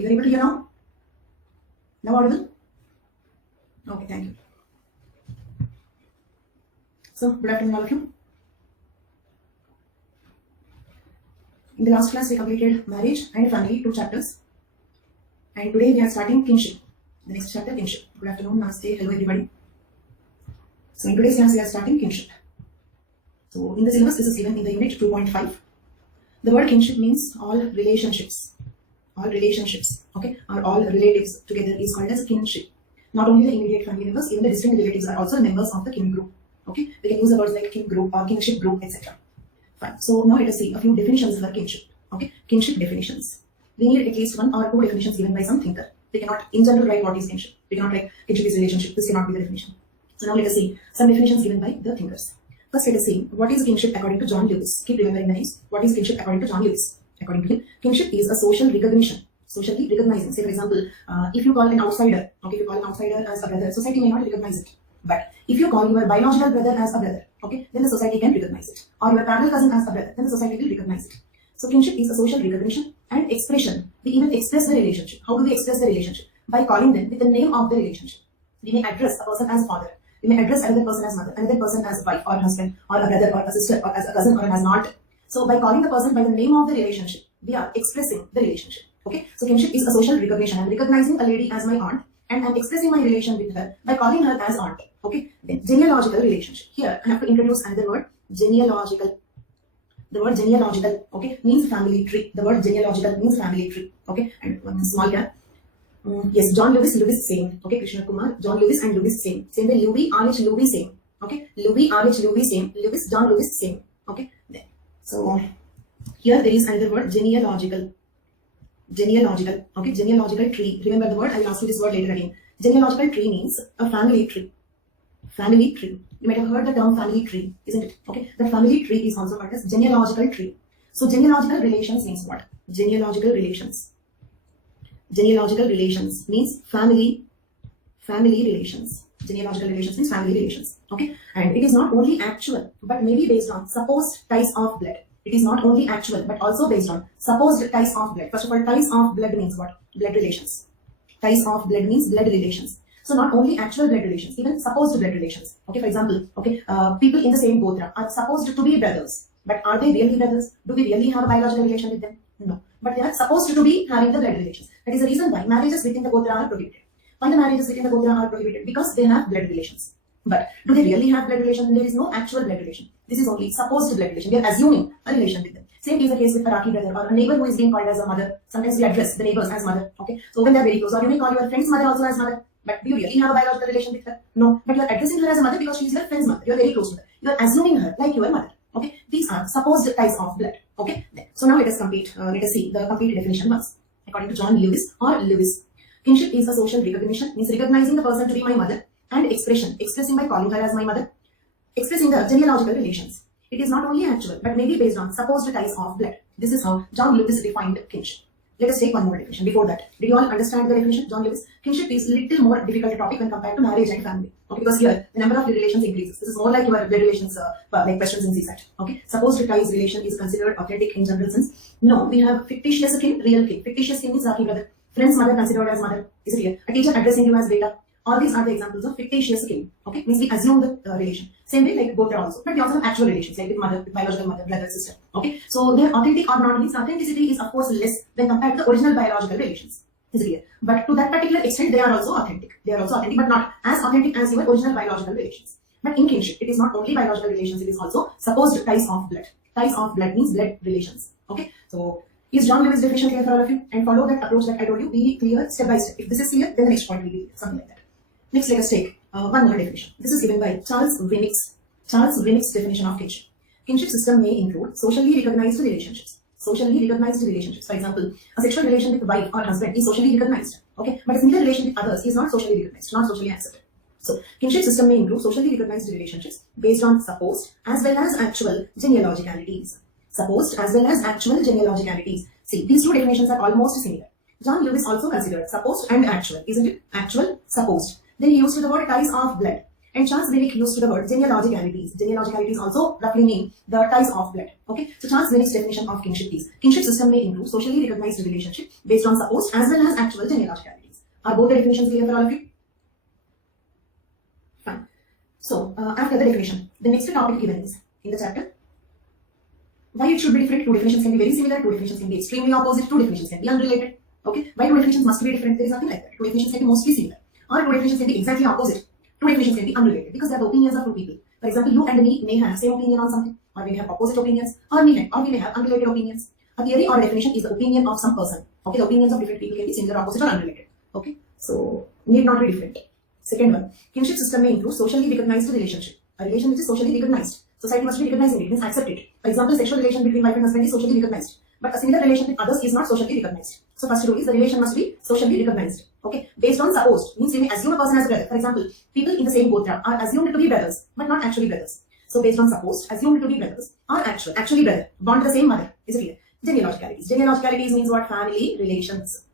Okay, you're able to hear now? Now audible? Okay, thank you. So, good afternoon all of you. In the last class, we completed marriage and family, 2 chapters. And today we are starting kinship. The next chapter, kinship. Good afternoon, namaste, hello everybody. So in today's class, we are starting kinship. So in the syllabus, this is given in the unit 2.5. The word kinship means all relationships. All relationships, okay, or all relatives together is called as kinship. Not only the immediate family members, even the distant relatives are also members of the kin group. Okay, we can use the words like kin group or kinship group, etc. Fine. So now let us see a few definitions for kinship. Okay, kinship definitions. We need at least 1 or 2 definitions given by some thinker. We cannot, in general, write what is kinship. We cannot write kinship is relationship. This cannot be the definition. So now let us see some definitions given by the thinkers. First, let us see what is kinship according to John Lewis. Keep remembering the names. What is kinship according to John Lewis? According to him, kinship is a social recognition. Socially recognizing. Say for example, if you call an outsider, okay, if you call an outsider as a brother, society may not recognize it. But if you call your biological brother as a brother, okay, then the society can recognize it. Or your parallel cousin as a brother, then the society will recognize it. So kinship is a social recognition and expression. We even express the relationship. How do we express the relationship? By calling them with the name of the relationship. We may address a person as father. We may address another person as mother, another person as wife or husband, or a brother or a sister, or as a cousin or as an aunt. So by calling the person by the name of the relationship, we are expressing the relationship. Okay, so kinship is a social recognition. I am recognizing a lady as my aunt and I am expressing my relation with her by calling her as aunt. Okay, then genealogical relationship. Here I have to introduce another word, genealogical. The word genealogical, okay, means family tree. The word genealogical means family tree. Okay, and one small gap. Yes, John Lewis, same. Okay, Krishna Kumar, John Lewis and Lewis same. Same way, Louis, R.H. Louis same. Okay, Louis, R.H. Louis same. Lewis, John Lewis same. Okay, then. So here there is another word, genealogical. Genealogical, okay, genealogical tree. Remember the word, I will ask you this word later again. Genealogical tree means a family tree. Family tree. You might have heard the term family tree, isn't it? Okay, the family tree is also called as genealogical tree. So genealogical relations means what? Genealogical relations. Genealogical relations means family relations. Genealogical relations means family relations. Okay, and it is not only actual, but may be based on supposed ties of blood. It is not only actual, but also based on supposed ties of blood. First of all, ties of blood means what? Blood relations. Ties of blood means blood relations. So not only actual blood relations, even supposed blood relations. Okay, for example, okay, people in the same gotra are supposed to be brothers. But are they really brothers? Do we really have a biological relation with them? No. But they are supposed to be having the blood relations. That is the reason why marriages within the gotra are prohibited. Why the marriages within the gotra are prohibited? Because they have blood relations. But do they really have blood relation? There is no actual blood relation. This is only supposed blood relation. We are assuming a relation with them. Same is the case with a Raki brother or a neighbor who is being called as a mother. Sometimes we address the neighbors as mother. Okay, so when they are very close, or you may call your friend's mother also as mother. But do you really have a biological relation with her? No. But you are addressing her as a mother because she is your friend's mother. You are very close to her. You are assuming her like your mother. Okay, these are supposed ties of blood. Okay, so now let us see the complete definition once. According to John Lewis or Lewis, kinship is a social recognition, means recognizing the person to be my mother, and expressing by calling her as my mother, expressing the genealogical relations. It is not only actual, but may be based on supposed ties of blood. This is how John Lewis defined kinship. Let us take one more definition. Before that, did you all understand the definition? John Lewis, kinship is little more difficult topic when compared to marriage and family. Okay, because here the number of relations increases. This is more like your blood relations, like questions in CSAT. Okay, supposed ties relation is considered authentic in general sense. No, we have fictitious kin, real kin. Fictitious kin means Raki brother. Friend's mother considered as mother. Is it clear? A teacher addressing you as beta. All these are the examples of fictitious kin. Okay, means we assume the relation. Same way like both are also, but we also have actual relations like with mother, with biological mother, brother, sister. Okay, so they are authentic or not means authenticity is of course less when compared to the original biological relations. Is it clear? But to that particular extent, they are also authentic. They are also authentic, but not as authentic as your original biological relations. But in kinship, it is not only biological relations; it is also supposed ties of blood. Ties of blood means blood relations. Okay, so. Is John Lewis' definition clear for all of you? And follow that approach that I told you. Be clear step by step. If this is clear, then the next point will be something like that. Next, let us take one more definition. This is given by Charles Winnick's definition of kinship. Kinship system may include socially recognized relationships. Socially recognized relationships. For example, a sexual relation with wife or husband is socially recognized. Okay, but a similar relation with others is not socially recognized, not socially accepted. So, kinship system may include socially recognized relationships based on supposed as well as actual genealogicalities. Supposed as well as actual genealogicalities. See, these two definitions are almost similar. John Lewis also considered supposed and actual, isn't it? Actual, supposed. Then he used the word ties of blood. And Charles Winnick used the word genealogicalities. Genealogicalities also roughly mean the ties of blood. Okay, so Charles Winnick's definition of kinship is: kinship system may include socially recognized relationship based on supposed as well as actual genealogicalities. Are both the definitions clear for all of you? Fine. So after the definition, the next topic given is in the chapter why it should be different. Two definitions can be very similar, two definitions can be extremely opposite, two definitions can be unrelated. Okay, why two definitions must be different? There is nothing like that. Two definitions can be mostly similar, or two definitions can be exactly opposite. Two definitions can be unrelated because they are the opinions of two people. For example, you and me may have same opinion on something, or we have opposite opinions, or we may have unrelated opinions. A theory or a definition is the opinion of some person. Okay, the opinions of different people can be similar, opposite, or unrelated. Okay, so need not be different. Second one, kinship system may include socially recognized relationship. A relation which is socially recognized. Society must be recognizing it, means accept it. For example, sexual relation between wife and husband is socially recognized, but a similar relation with others is not socially recognized. So first rule is the relation must be socially recognized. Okay, based on supposed, means we may assume a person as a brother. For example, people in the same gotra are assumed to be brothers, but not actually brothers. So based on supposed, assumed to be brothers, or actually brother, born to the same mother. Is it clear? Genealogicalities. Genealogicalities means what? Family relations.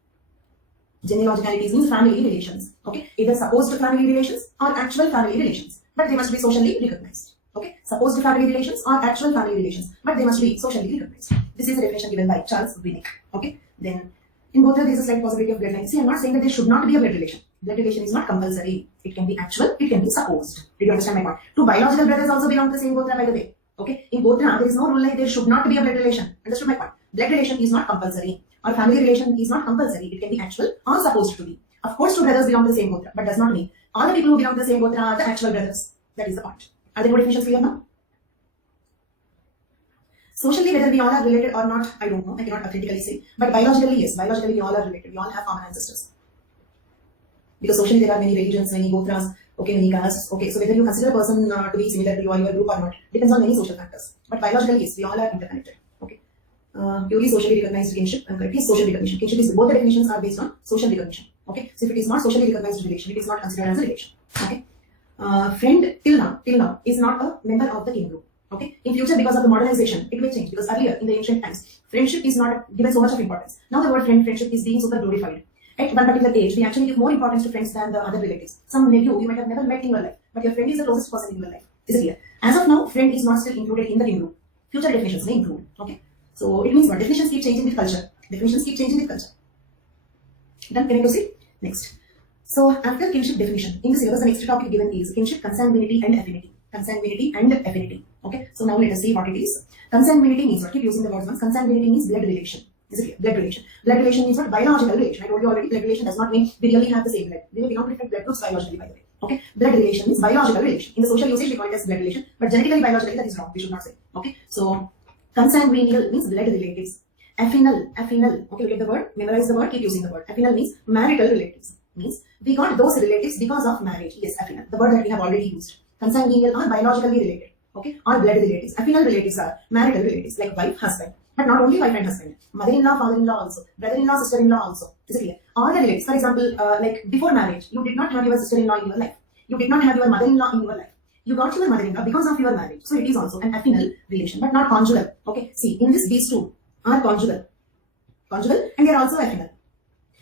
Genealogicalities means family relations. Okay, either supposed family relations or actual family relations, but they must be socially recognized. Okay, supposed family relations or actual family relations, but they must be socially recognized. This is the definition given by Charles Winnick. Okay, then in both there is a slight possibility of blood line. See, I'm not saying that there should not be a blood relation. Blood relation is not compulsory. It can be actual, it can be supposed. Did you understand my point? Two biological brothers also belong to the same gotra, by the way. Okay, in gotra there is no rule like there should not be a blood relation. Understood my point? Blood relation is not compulsory, or family relation is not compulsory. It can be actual or supposed to be. Of course, two brothers belong to the same gotra, but does not mean all the people who belong to the same gotra are the actual brothers. That is the point. Are the two definitions clear now? Socially, whether we all are related or not, I don't know. I cannot authentically say. But biologically, yes. Biologically, we all are related. We all have common ancestors. Because socially, there are many religions, many gotras, okay, many castes. Okay, so whether you consider a person to be similar to you or your group or not, depends on many social factors. But biologically, yes, we all are interconnected. Okay. Purely socially recognized kinship, and correctly social recognition. Kinship is both the definitions are based on social recognition. Okay. So if it is not socially recognized relation, it is not considered as a relation. Okay. Friend till now is not a member of the kin group. Okay, in future because of the modernization, it will change because earlier in the ancient times, friendship is not given so much of importance. Now the word friendship is being super glorified. At one particular age, we actually give more importance to friends than the other relatives. Some nephew you might have never met in your life, but your friend is the closest person in your life. Is it clear? As of now, friend is not still included in the kin group. Future definitions may include. Okay, so it means what? Definitions keep changing with culture. Definitions keep changing with culture. Done? Can I proceed? Next. So after kinship definition, in the syllabus, the next topic given is kinship, consanguinity, and affinity. Consanguinity and affinity. Okay, so now let us see what it is. Consanguinity means what? Keep using the words once. Consanguinity means blood relation. Is it clear? Blood relation. Blood relation means what? Biological relation. I told you already, blood relation does not mean we really have the same blood. They may belong to different blood groups biologically, by the way. Okay, blood relation means biological relation. In the social usage, we call it as blood relation, but genetically, biologically, that is wrong. We should not say. Okay, so consanguineal means blood relatives. Affinal. Okay, look at the word. Memorize the word. Keep using the word. Affinal means marital relatives. Means we got those relatives because of marriage. Yes, affinal. The word that we have already used. Consanguineal are biologically related, okay, or blood relatives. Affinal relatives are marital relatives, like wife, husband, but not only wife and husband, mother-in-law, father-in-law also, brother-in-law, sister-in-law also. Is it clear? All the relatives. For example, like before marriage, you did not have your sister-in-law in your life. You did not have your mother-in-law in your life. You got your mother-in-law because of your marriage. So it is also an affinal relation, but not conjugal. Okay, see, in this these two are conjugal, and they are also affinal.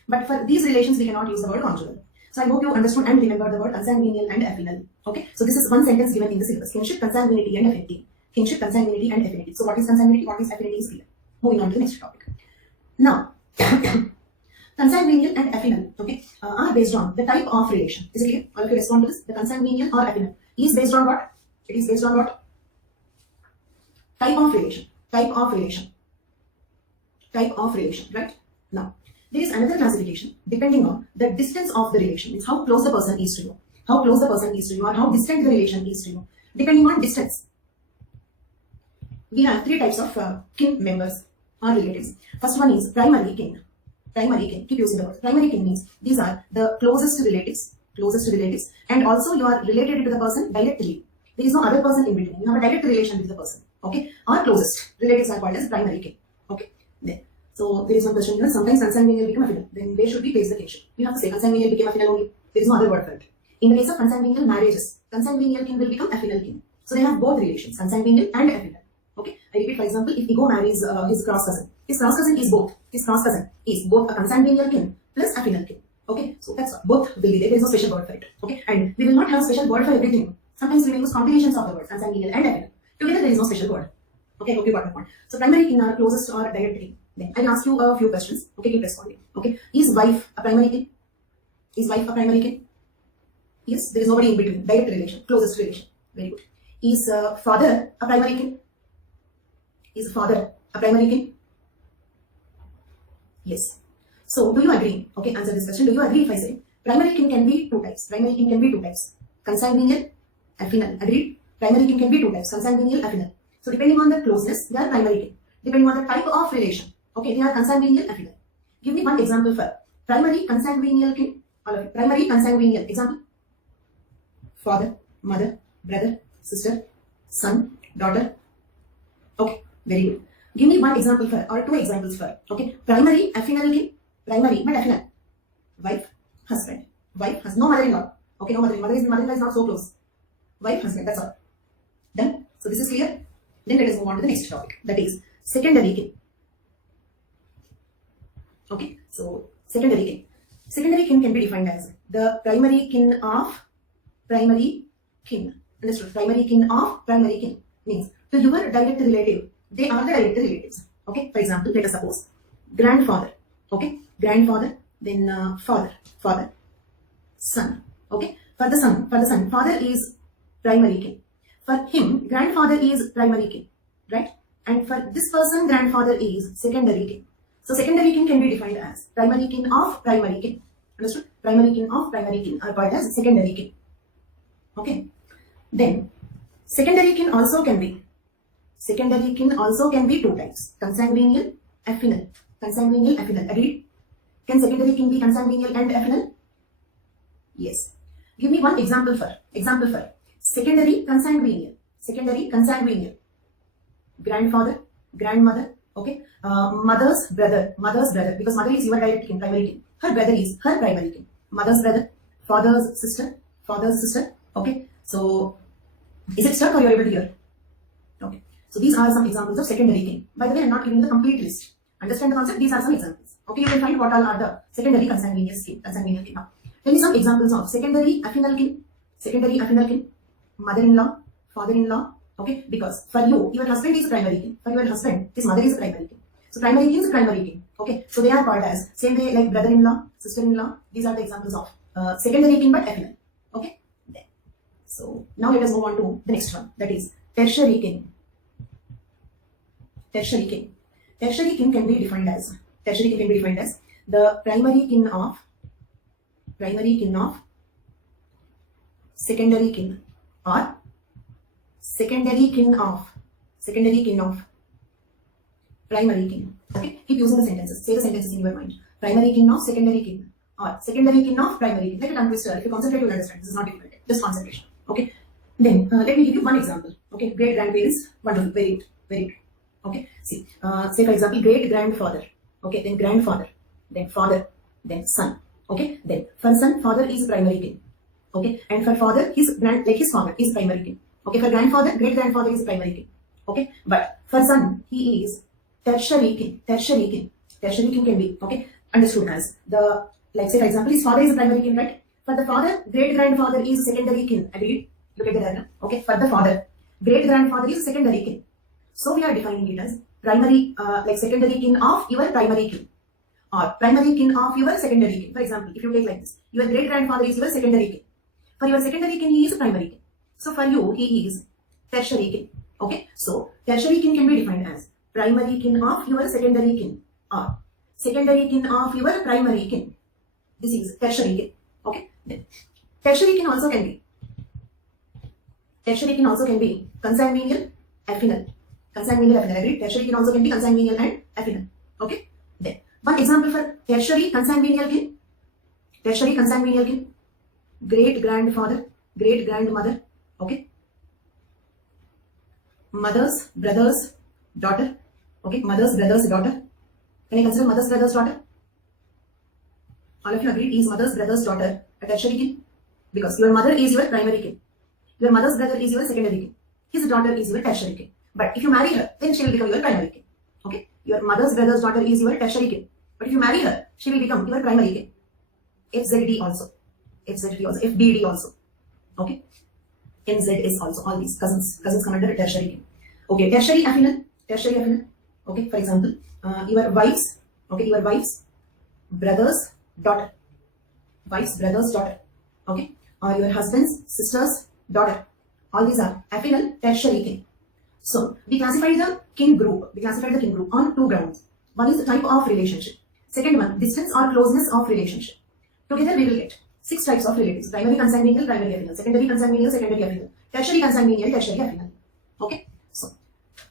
But for these relations, we cannot use the word conjugal. So I hope you understood and remember the word consanguineal and affinal. Okay, so this is one sentence given in the syllabus: kinship, consanguinity, and affinity. Kinship, consanguinity, and affinity. So what is consanguinity? What is affinity is clear. Moving on to the next topic. Now, consanguineal and affinal, okay, are based on the type of relation. Is it clear? All of you respond to this. The consanguineal or affinal is based on what? It is based on what? Type of relation. Type of relation. Type of relation. Right? Now, there is another classification depending on the distance of the relation. It's how close the person is to you. How close the person is to you, or how distant the relation is to you. Depending on distance, we have three types of kin members or relatives. First one is primary kin. Primary kin. Keep using the word. Primary kin means these are the closest relatives. Closest relatives, and also you are related to the person directly. There is no other person in between. You have a direct relation with the person. Okay. Our closest relatives are called as primary kin. Okay. Then. So there is one question here. Sometimes consanguineal become affinal. Then where should we place the kinship? You have to say consanguineal became affinal only. There is no other word for it. In the case of consanguineal marriages, consanguineal kin will become affinal kin. So they have both relations, consanguineal and affinal. Okay. I repeat, for example, if Ego marries his cross cousin, his cross cousin is both. His cross cousin is both a consanguineal kin plus affinal kin. Okay. So that's all. both will be there. There is no special word for it. Okay, and we will not have a special word for everything. Sometimes we may use combinations of the words consanguineal and affinal. Together there is no special word. Okay, hope you got my point. So primary kin are closest or direct kin. Then I will ask you a few questions. Okay, keep responding. Okay, is wife a primary kin? Is wife a primary kin? Yes, there is nobody in between. Direct relation, closest relation. Very good. Is father a primary kin? Is father a primary kin? Yes. So do you agree? Okay, answer this question. Do you agree if I say primary kin can be two types? Primary kin can be two types. Consanguineal, affinal. Agreed? Primary kin can be two types. Consanguineal, affinal. So depending on the closeness, they are primary kin. Depending on the type of relation, okay, they are consanguineal, affinal. Give me one example for primary consanguineal kin. All of it. Primary consanguineal. Example: father, mother, brother, sister, son, daughter. Okay, very good. Give me one example for, or two examples for, okay, primary affinal kin. Primary but affinal. Wife, husband. Wife has no mother-in-law. Okay, no mother-in-law. Mother-in-law is not so close. Wife, husband. That's all. Done. So this is clear. Then let us move on to the next topic. That is secondary kin. Okay. So secondary kin. Secondary kin can be defined as the primary kin of primary kin. Understood? Primary kin of primary kin means to your direct relative, they are the direct relatives. Okay. For example, let us suppose grandfather. Okay. Grandfather. Then father, son. Okay. For the son, father is primary kin. For him, grandfather is primary kin, right? And for this person, grandfather is secondary kin. So secondary kin can be defined as primary kin of primary kin. Understood? Primary kin of primary kin are called as secondary kin. Okay. Then secondary kin also can be two types: consanguineal, affinal. Consanguineal, affinal. Agreed? Can secondary kin be consanguineal and affinal? Yes. Give me one example for secondary consanguineal. Grandfather, grandmother, okay. Mother's brother, because mother is your direct kin, primary kin. Her brother is her primary kin. Mother's brother, father's sister, okay. So is it stuck or you are able to hear? Okay. So these are some examples of secondary kin. By the way, I am not giving the complete list. Understand the concept? These are some examples. Okay, you can find what all are the secondary consanguineous kin. Now, tell me some examples of secondary affinal kin. Mother-in-law, father-in-law. Okay, because for you, your husband is a primary kin. For your husband, his mother is a primary kin. So primary kin is a primary kin. Okay, so they are called as same way like brother-in-law, sister-in-law. These are the examples of secondary kin but affinal. Okay. Then, so now let us move on to the next one. That is tertiary kin. Tertiary kin can be defined as the primary kin of secondary kin or secondary kin of primary kin. Okay, keep using the sentences. Say the sentences in your mind. Primary kin of secondary kin or secondary kin of primary kin. Like a tongue twister. If you concentrate, you will understand. This is not difficult. Just concentration. Okay. Then let me give you one example. Okay, great grandparents. Wonderful. Very good. Very good. Okay. See, say for example, great grandfather. Okay, then grandfather, then father, then son. Okay, then for son, father is primary kin. Okay, and for father, his father is primary kin. Okay, for grandfather, great grandfather is primary kin. Okay, but for son, he is tertiary kin. Tertiary kin can be, okay, understood as the, like say for example, his father is a primary kin, right? For the father, great grandfather is secondary kin. Agreed? Look at the diagram. Okay, for the father, great grandfather is secondary kin. So we are defining it as primary, like secondary kin of your primary kin or primary kin of your secondary kin. For example, if you take like this, your great grandfather is your secondary kin. For your secondary kin, he is primary kin. So for you, he is tertiary kin. Okay, so tertiary kin can be defined as primary kin of your secondary kin or secondary kin of your primary kin. This is tertiary kin. Okay, then tertiary kin also can be consanguineal, affinal. Consanguineal, affinal. Agreed? Tertiary kin also can be consanguineal and affinal. Okay, then one example for tertiary consanguineal kin. Great grandfather, great grandmother. Okay, mother's brother's daughter. Okay, mother's brother's daughter. Can I consider mother's brother's daughter? All of you agreed is mother's brother's daughter a tertiary kin? Because your mother is your primary kin. Your mother's brother is your secondary kin. His daughter is your tertiary kin. But if you marry her, then she will become your primary kin. Okay, your mother's brother's daughter is your tertiary kin. But if you marry her, she will become your primary kin. FZD also, FZD also, FBD also. Okay, NZ is also, all these cousins come under tertiary kin. Okay, tertiary affinal, tertiary affinal. Okay, for example, your wife's, okay, your wife's brother's daughter, wife's brother's daughter. Okay, or your husband's sister's daughter. All these are affinal tertiary kin. So we classify the kin group. We classify the kin group on two grounds. One is the type of relationship. Second one, distance or closeness of relationship. Together we will get 6 types of relatives: primary consanguineal, primary affinal; secondary consanguineal, secondary affinal; tertiary consanguineal, tertiary affinal. Okay. So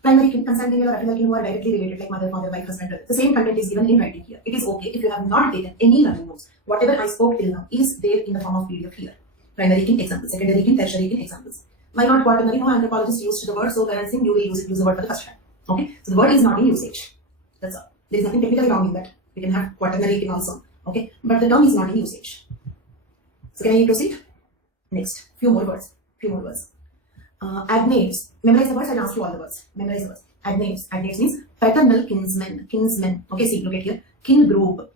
primary consanguineal or affinal kin who are directly related, like mother, father, wife, husband, brother. The same content is given in writing here. It is okay if you have not taken any learning notes. Whatever I spoke till now is there in the form of PDF here. Primary kin examples, secondary kin, tertiary kin examples. Why not quaternary? No anthropologist used the word, so parents think you will use the word for the first time. Okay, so the word is not in usage. That's all. There is nothing technically wrong in that. We can have quaternary kin also. Okay, but the term is not in usage. So can I proceed? Next, few more words. Agnates. Memorize the words. I'll ask you all the words. Memorize the words. Agnates. Agnates means paternal kinsmen. Kinsmen. Okay, see, look at here. Kin group.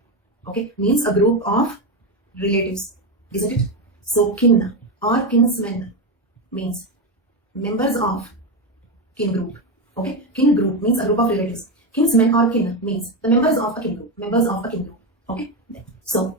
Okay, means a group of relatives, isn't it? So kin or kinsmen means members of kin group. Okay, kin group means a group of relatives. Kinsmen or kin means the members of a kin group. Members of a kin group. Okay, so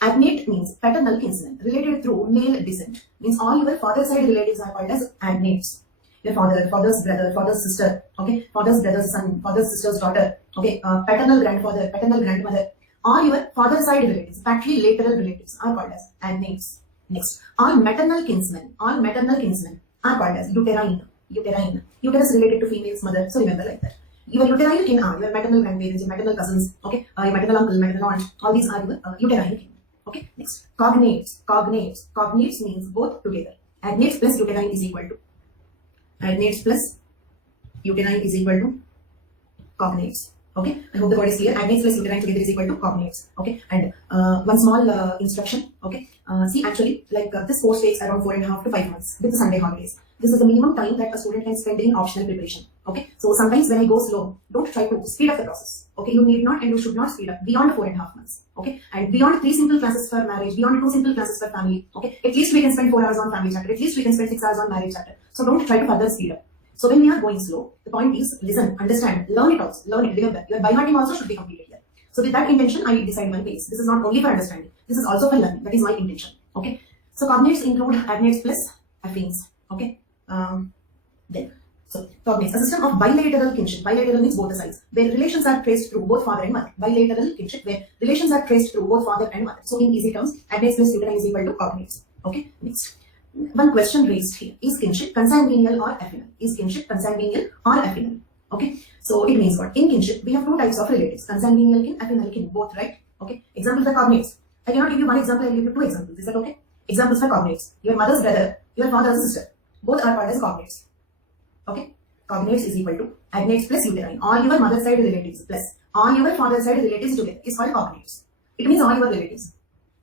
agnate means paternal kinsmen related through male descent. Means all your father's side relatives are called as agnates. Your father, father's brother, father's sister. Okay, father's brother's son, father's sister's daughter. Okay, paternal grandfather, paternal grandmother. All your father's side relatives, patrilateral relatives are called as agnates. Next, all maternal kinsmen are called as uterine. Uterus related to female's mother, so remember like that. Your uterine kin are your maternal grandparents, your maternal cousins, okay, your maternal uncle, maternal aunt, all these are your uterine kin. Okay, next, cognates. Cognates means both together. Agnates plus uterine is equal to. Agnates plus uterine is equal to cognates. Okay, I hope the word is clear. Agnates plus uterine together is equal to cognates. Okay, and one small instruction. Okay, see, actually, like this course takes around 4.5 to 5 months with the Sunday holidays. This is the minimum time that a student can spend in optional preparation. Okay, so sometimes when I go slow, don't try to speed up the process. Okay, you need not and you should not speed up beyond 4.5 months. Okay, and beyond 3 simple classes for marriage, beyond 2 simple classes for family. Okay, at least we can spend 4 hours on family chapter. At least we can spend 6 hours on marriage chapter. So don't try to further speed up. So when we are going slow, the point is listen, understand, learn it also, learn it, remember, your by hearting also should be completed here. So with that intention, I decide my pace. This is not only for understanding, this is also for learning. That is my intention. Okay. So cognates include agnates plus affines. Okay. So cognates, a system of bilateral kinship. Bilateral means both the sides, where relations are traced through both father and mother. Bilateral kinship, where relations are traced through both father and mother. So in easy terms, agnates plus uterine is equal to cognates. Okay. Next. One question raised here: is kinship consanguineal or affinal? Is kinship consanguineal or affinal? Okay, so it means what? In kinship, we have 2 types of relatives: consanguineal kin, affinal kin, both, right? Okay. Examples for cognates. I cannot give you one example. I will give you 2 examples. Is that okay? Examples for cognates: your mother's brother, your father's sister, both are called as cognates. Okay, cognates is equal to agnates plus uterine. All your mother's side relatives plus all your father's side relatives together is called cognates. It means all your relatives.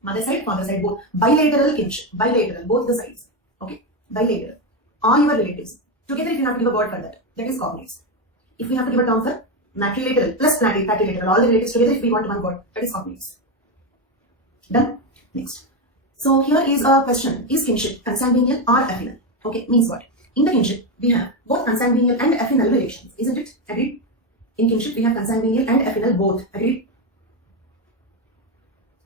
Mother side, father side, both. Bilateral kinship. Bilateral, both the sides. Okay, bilateral. All your relatives. Together, if you have to give a word for that, that is cognates. If we have to give a term for matrilateral plus patrilateral, all the relatives together, if we want one word, that is cognates. Done? Next. So here is a question. Is kinship consanguineal or affinal? Okay, means what? In the kinship, we have both consanguineal and affinal relations, isn't it? Agreed? In kinship, we have consanguineal and affinal both. Agreed?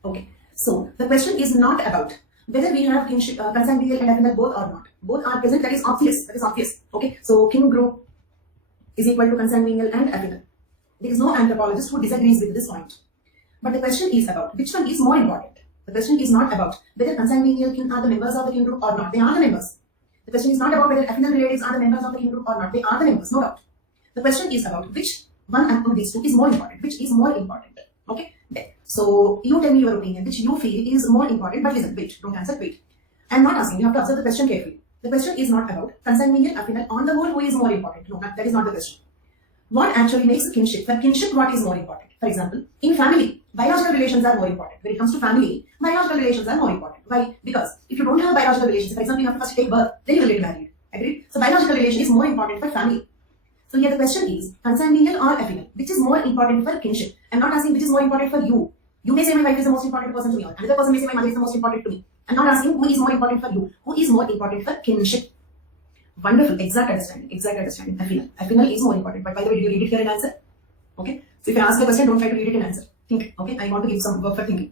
Okay. So the question is not about whether we have kinship, consanguineal and affinal both or not. Both are present. That is obvious. That is obvious. Okay. So kin group is equal to consanguineal and affinal. There is no anthropologist who disagrees with this point. But the question is about which one is more important. The question is not about whether consanguineal kin are the members of the kin group or not. They are the members. The question is not about whether affinal relatives are the members of the kin group or not. They are the members, no doubt. The question is about which one among these 2 is more important. Which is more important. Okay. There. So you tell me your opinion, which you feel is more important. But listen, wait. Don't answer. Wait. I am not asking. You have to observe the question carefully. The question is not about consanguineal, affinal, on the whole, who is more important. No, that is not the question. What actually makes a kinship? For kinship, what is more important? For example, in family, biological relations are more important. When it comes to family, biological relations are more important. Why? Because if you don't have biological relations, for example, you have to first take birth, then you will get married. Agreed? So biological relation is more important for family. So here the question is consanguineal or affinal, which is more important for kinship? I'm not asking which is more important for you. You may say my wife is the most important person to me, or another person may say my mother is the most important to me. I'm not asking who is more important for you. Who is more important for kinship? Wonderful, exact understanding, affinal. Affinal is more important. But by the way, did you read it here and answer? Okay. So if I ask a question, don't try to read it and answer. Think. Okay. I want to give some work for thinking.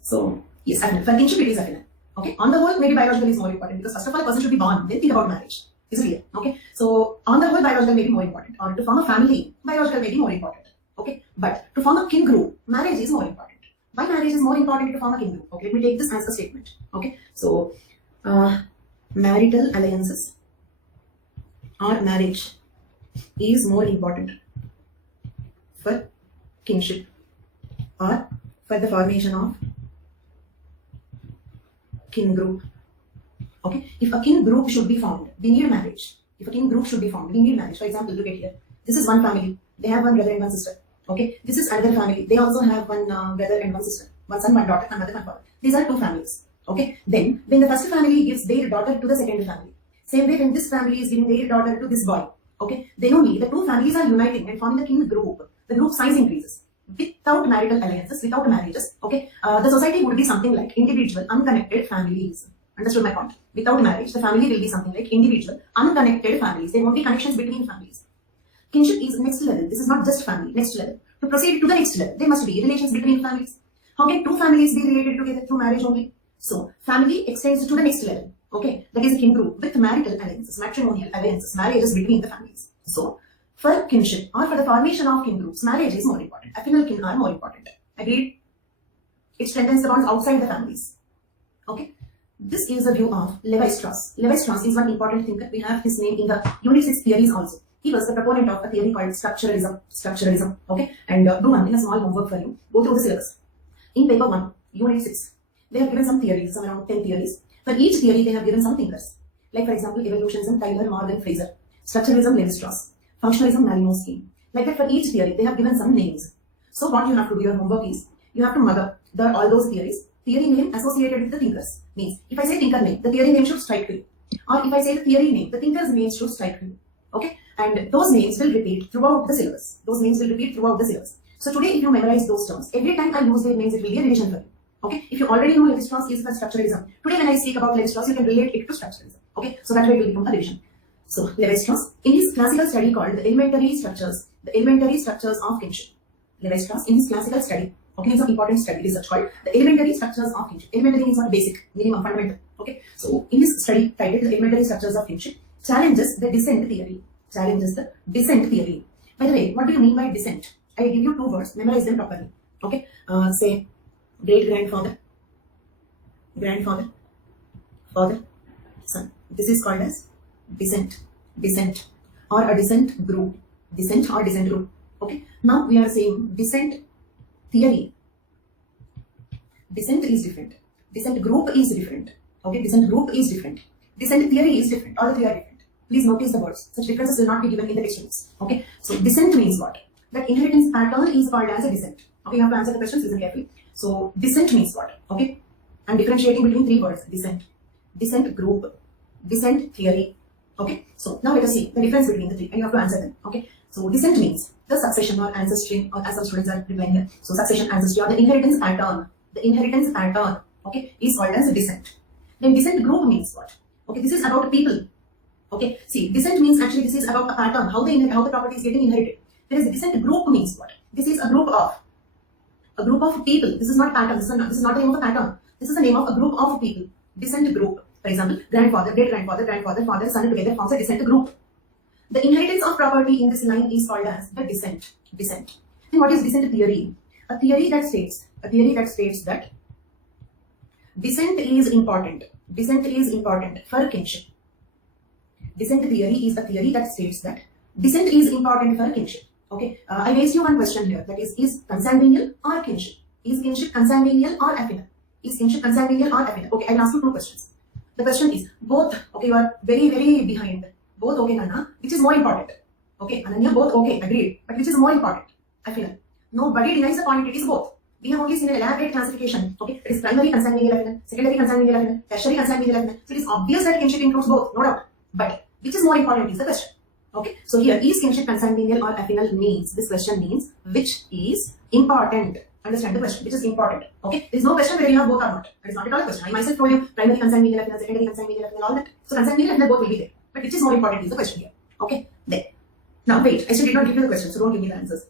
So yes, affinal. For kinship, it is affinal. Okay. On the whole, maybe biological is more important because first of all, a person should be born, then think about marriage. Is it clear? Okay. So on the whole, biological may be more important, or to form a family, biological may be more important. Okay. But to form a kin group, marriage is more important. Why marriage is more important to form a kin group? Okay. Let me take this as a statement. Okay. So marital alliances or marriage is more important for kinship or for the formation of kin group. Okay, if a kin group should be formed, we need marriage. If a kin group should be formed, we need marriage. For example, look at here. This is one family. They have one brother and one sister. Okay, this is another family. They also have one brother and one sister. One son, one daughter, one mother, one father. These are two families. Okay, then when the first family gives their daughter to the second family, same way when this family is giving their daughter to this boy, okay, then only the two families are uniting and forming the kin group. The group size increases. Without marital alliances, without marriages, okay, the society would be something like individual, unconnected families. Understood my point? Without marriage, the family will be something like individual, unconnected families. There won't be connections between families. Kinship is next level. This is not just family, next level. To proceed to the next level, there must be relations between families. How can two families be related together through marriage only? So, family extends to the next level. Okay, that is a kin group with marital alliances, matrimonial alliances, marriages between the families. So, for kinship or for the formation of kin groups, marriage is more important. Affinal kin are more important. Agreed? It strengthens the bonds outside the families. Okay. This is the view of Levi-Strauss. Levi-Strauss is one important thinker. We have his name in the Unit 6 theories also. He was the proponent of a theory called structuralism. Okay. And do one thing, a small homework for you. Go through the syllabus. In paper 1, Unit 6, they have given some theories, some around 10 theories. For each theory, they have given some thinkers. Like for example, evolutionism, Tyler, Morgan, Fraser. Structuralism, Levi-Strauss. Functionalism, Malinowski. Like that for each theory, they have given some names. So what you have to do, your homework is, you have to mug up all those theories. Theory name associated with the thinkers. Means, if I say thinker name, the theory name should strike to you. Or if I say the theory name, the thinker's name should strike to you. Okay? And those names will repeat throughout the syllabus. So today, if you memorize those terms, every time I use their names, it will be a revision for you. Okay? If you already know Levi-Strauss is for structuralism, today when I speak about Levi-Strauss, you can relate it to structuralism. Okay? So that way it will become a revision. So Levi-Strauss, in his classical study called the elementary structures of kinship. Levi-Strauss, in his classical study, okay, it's an important study research called the elementary structures of kinship. Elementary means not basic, minimum, fundamental. Okay? So in his study titled the elementary structures of kinship, challenges the descent theory. By the way, what do you mean by descent? I will give you two words, memorize them properly. Okay? Say great grandfather, father, son. This is called as descent, or a descent group. Okay? Now we are saying descent theory. Descent is different. Descent group is different. Okay? Descent group is different. Descent theory is different. All the three are different. Please notice the words. Such differences will not be given in the textbooks. Okay? So descent means what? That inheritance pattern is called as a descent. Okay? You have to answer the questions, listen carefully. So descent means what? Okay? I'm differentiating between three words. Descent group, descent theory. Okay? So now let us see the difference between the three and you have to answer them. Okay? So descent means the succession or ancestry, or as some students are replying here. So succession, ancestry, or the inheritance pattern. Okay, is called as a descent. Then descent group means what? Okay, this is about people. Okay, see, descent means actually this is about a pattern, how the property is getting inherited. Whereas descent group means what? This is a group of people. This is not pattern. This is not the name of a pattern. This is the name of a group of people. Descent group. For example, grandfather, great grandfather, grandfather, father, son together forms a descent group. The inheritance of property in this line is called as the descent. Then what is descent theory? A theory that states that descent is important. Descent is important for kinship. Descent theory is a theory that states that descent is important for kinship. Okay, I raised you one question here, that is consanguineal or kinship? Is kinship consanguineal or affinal? Okay, I'll ask you two questions. The question is both. Okay, you are very, very behind. Both okay, Nana. Which is more important? Okay, Ananya, both okay, agreed. But which is more important? Affinal. Nobody denies the point, it is both. We have only seen an elaborate classification. Okay, it is primary consanguineal affinal, secondary consanguineal affinal, tertiary consanguineal affinal. So it is obvious that kinship includes both, no doubt. But which is more important is the question. Okay, so here is kinship consanguineal or affinal means, this question means which is important. understand the question, which is important. Okay, there is no question whether you have both or not. It is not at all a question. I myself told you primary consanguine medial affinal, secondary consanguine medial affinal, all that. So consanguine medial affinal both will be there. But which is more important is the question here. Okay, there. Now wait, I still did not give you the question, so don't give me the answers.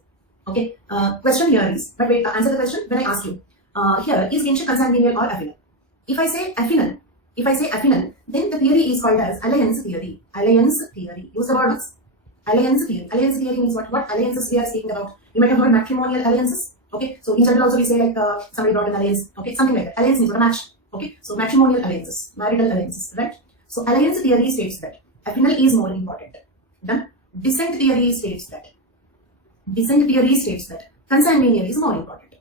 Okay, question here is, but wait, answer the question when I ask you. Here is kinship consanguineal or affinal. If I say affinal, then the theory is called as alliance theory. Alliance theory. Use the words. Alliance theory. Alliance theory means what? What alliances we are speaking about? You might have heard matrimonial alliances. Okay, so in general also we say like somebody brought an alliance. Okay, something like that. Alliance means what? A match. Okay, so matrimonial alliances, marital alliances, right? So alliance theory states that affinal is more important. Done. Descent theory states that consanguineal is more important.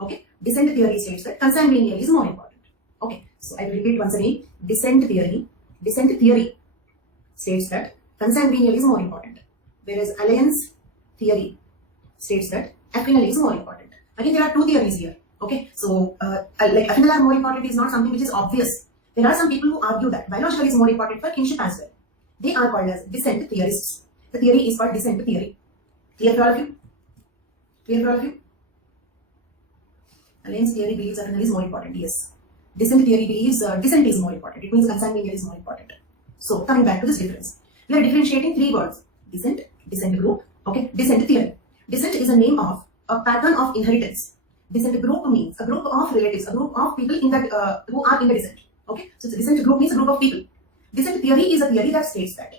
Okay, descent theory states that consanguineal is more important. Okay, so I will repeat once again. Descent theory states that consanguineal is more important, whereas alliance theory states that affinal is more important. Again, there are two theories here. Okay, so like affinal are more important is not something which is obvious. There are some people who argue that biological is more important for kinship as well. They are called as descent theorists. The theory is called descent theory. Clear for all of you? Clear for all of you? Alliance theory believes affinal is more important. Yes. Descent theory believes descent is more important. It means consanguineal is more important. So coming back to this difference, we are differentiating three words: descent, descent group. Okay, descent theory. Descent is a name of a pattern of inheritance. Descent group means a group of relatives, a group of people in that who are in the descent. Okay, so descent group means a group of people. Descent theory is a theory that states that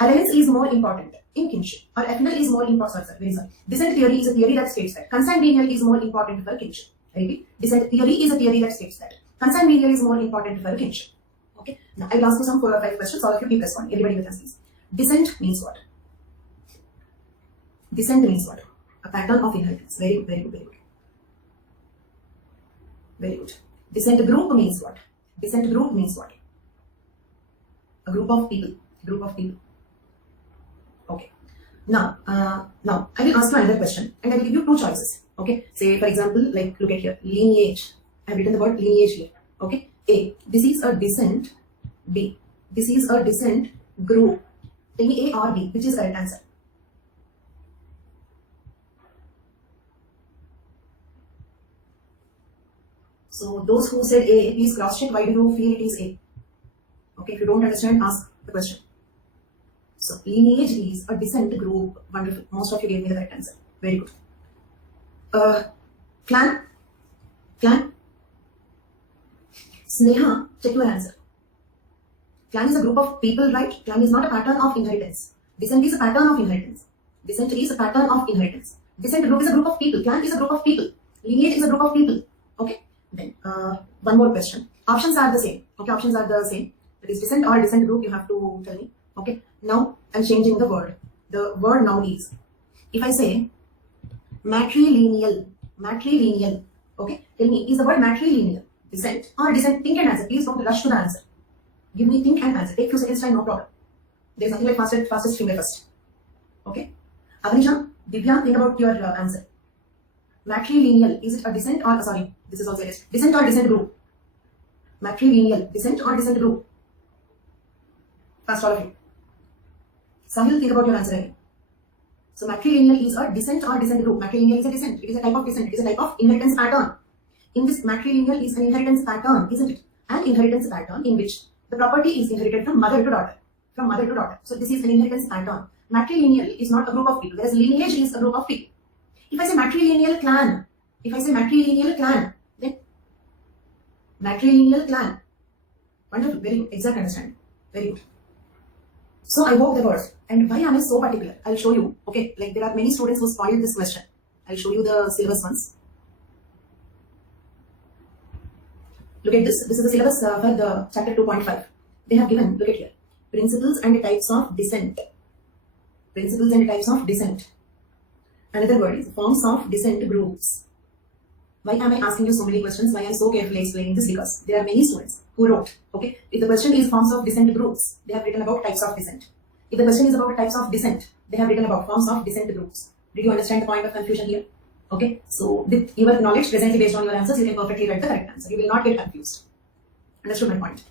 alliance is more important in kinship, or affinal is more important. Sorry. Descent theory is a theory that states that consanguineal is more important for kinship. I repeat, descent theory is a theory that states that consanguineal is more important for kinship. Okay, now I will ask you some 4 or 5 questions. All of you keep responding. Everybody with us, please. Descent means what? Descent means what? A pattern of inheritance. Very, very good, very good. Very good. Descent group means what? Descent group means what? A group of people. Group of people. Okay. Now I will ask you another question, and I will give you 2 choices. Okay. Say for example, like look at here, lineage. I have written the word lineage here. Okay. A. This is a descent. B. This is a descent group. Tell me A or B. Which is correct answer? So those who said A, please cross check. Why do you feel it is A? Okay. If you don't understand, ask the question. So lineage is a descent group. Wonderful. Most of you gave me the correct answer. Very good. Clan. Sneha, check your answer. Clan is a group of people, right? Clan is not a pattern of inheritance. Descent is a pattern of inheritance. Descent is a pattern of inheritance. Descent group is a group of people. Clan is a group of people. Lineage is a group of people. Okay. Then one more question. Options are the same. Okay, options are the same. That is descent or descent group. You have to tell me. Okay. Now I'm changing the word. The word now is, if I say matrilineal. Okay. Tell me, is the word matrilineal descent or descent? Think and answer. Please don't rush to the answer. Give me think and answer. Take few seconds time, no problem. There is nothing like fastest finger first. Okay. Agnija, Divya, think about your answer. Matrilineal, is it a descent or sorry? This is also a descent or descent group. Matrilineal, descent or descent group? Fast, all of you. Sahil, think about your answer again. So matrilineal is a descent or descent group. Matrilineal is a descent. It is a type of descent. It is a type of inheritance pattern. In this, matrilineal is an inheritance pattern, isn't it? An inheritance pattern in which the property is inherited from mother to daughter. From mother to daughter. So this is an inheritance pattern. Matrilineal is not a group of people, whereas lineage is a group of people. If I say matrilineal clan, then matrilineal clan. Wonderful, very good, exact understanding. Very good. So I hope the words. And why am I so particular? I'll show you. Okay, like there are many students who spoiled this question. I'll show you the syllabus once. Look at this. This is the syllabus for the chapter 2.5. They have given, look at here, principles and types of descent. Principles and types of descent. Another word is forms of descent groups. Why am I asking you so many questions? Why I am so carefully explaining this? Because there are many students who wrote, okay, if the question is forms of descent groups, they have written about types of descent. If the question is about types of descent, they have written about forms of descent groups. Did you understand the point of confusion here? Okay, so with your knowledge presently based on your answers, you can perfectly write the correct answer. You will not get confused. Understood my point?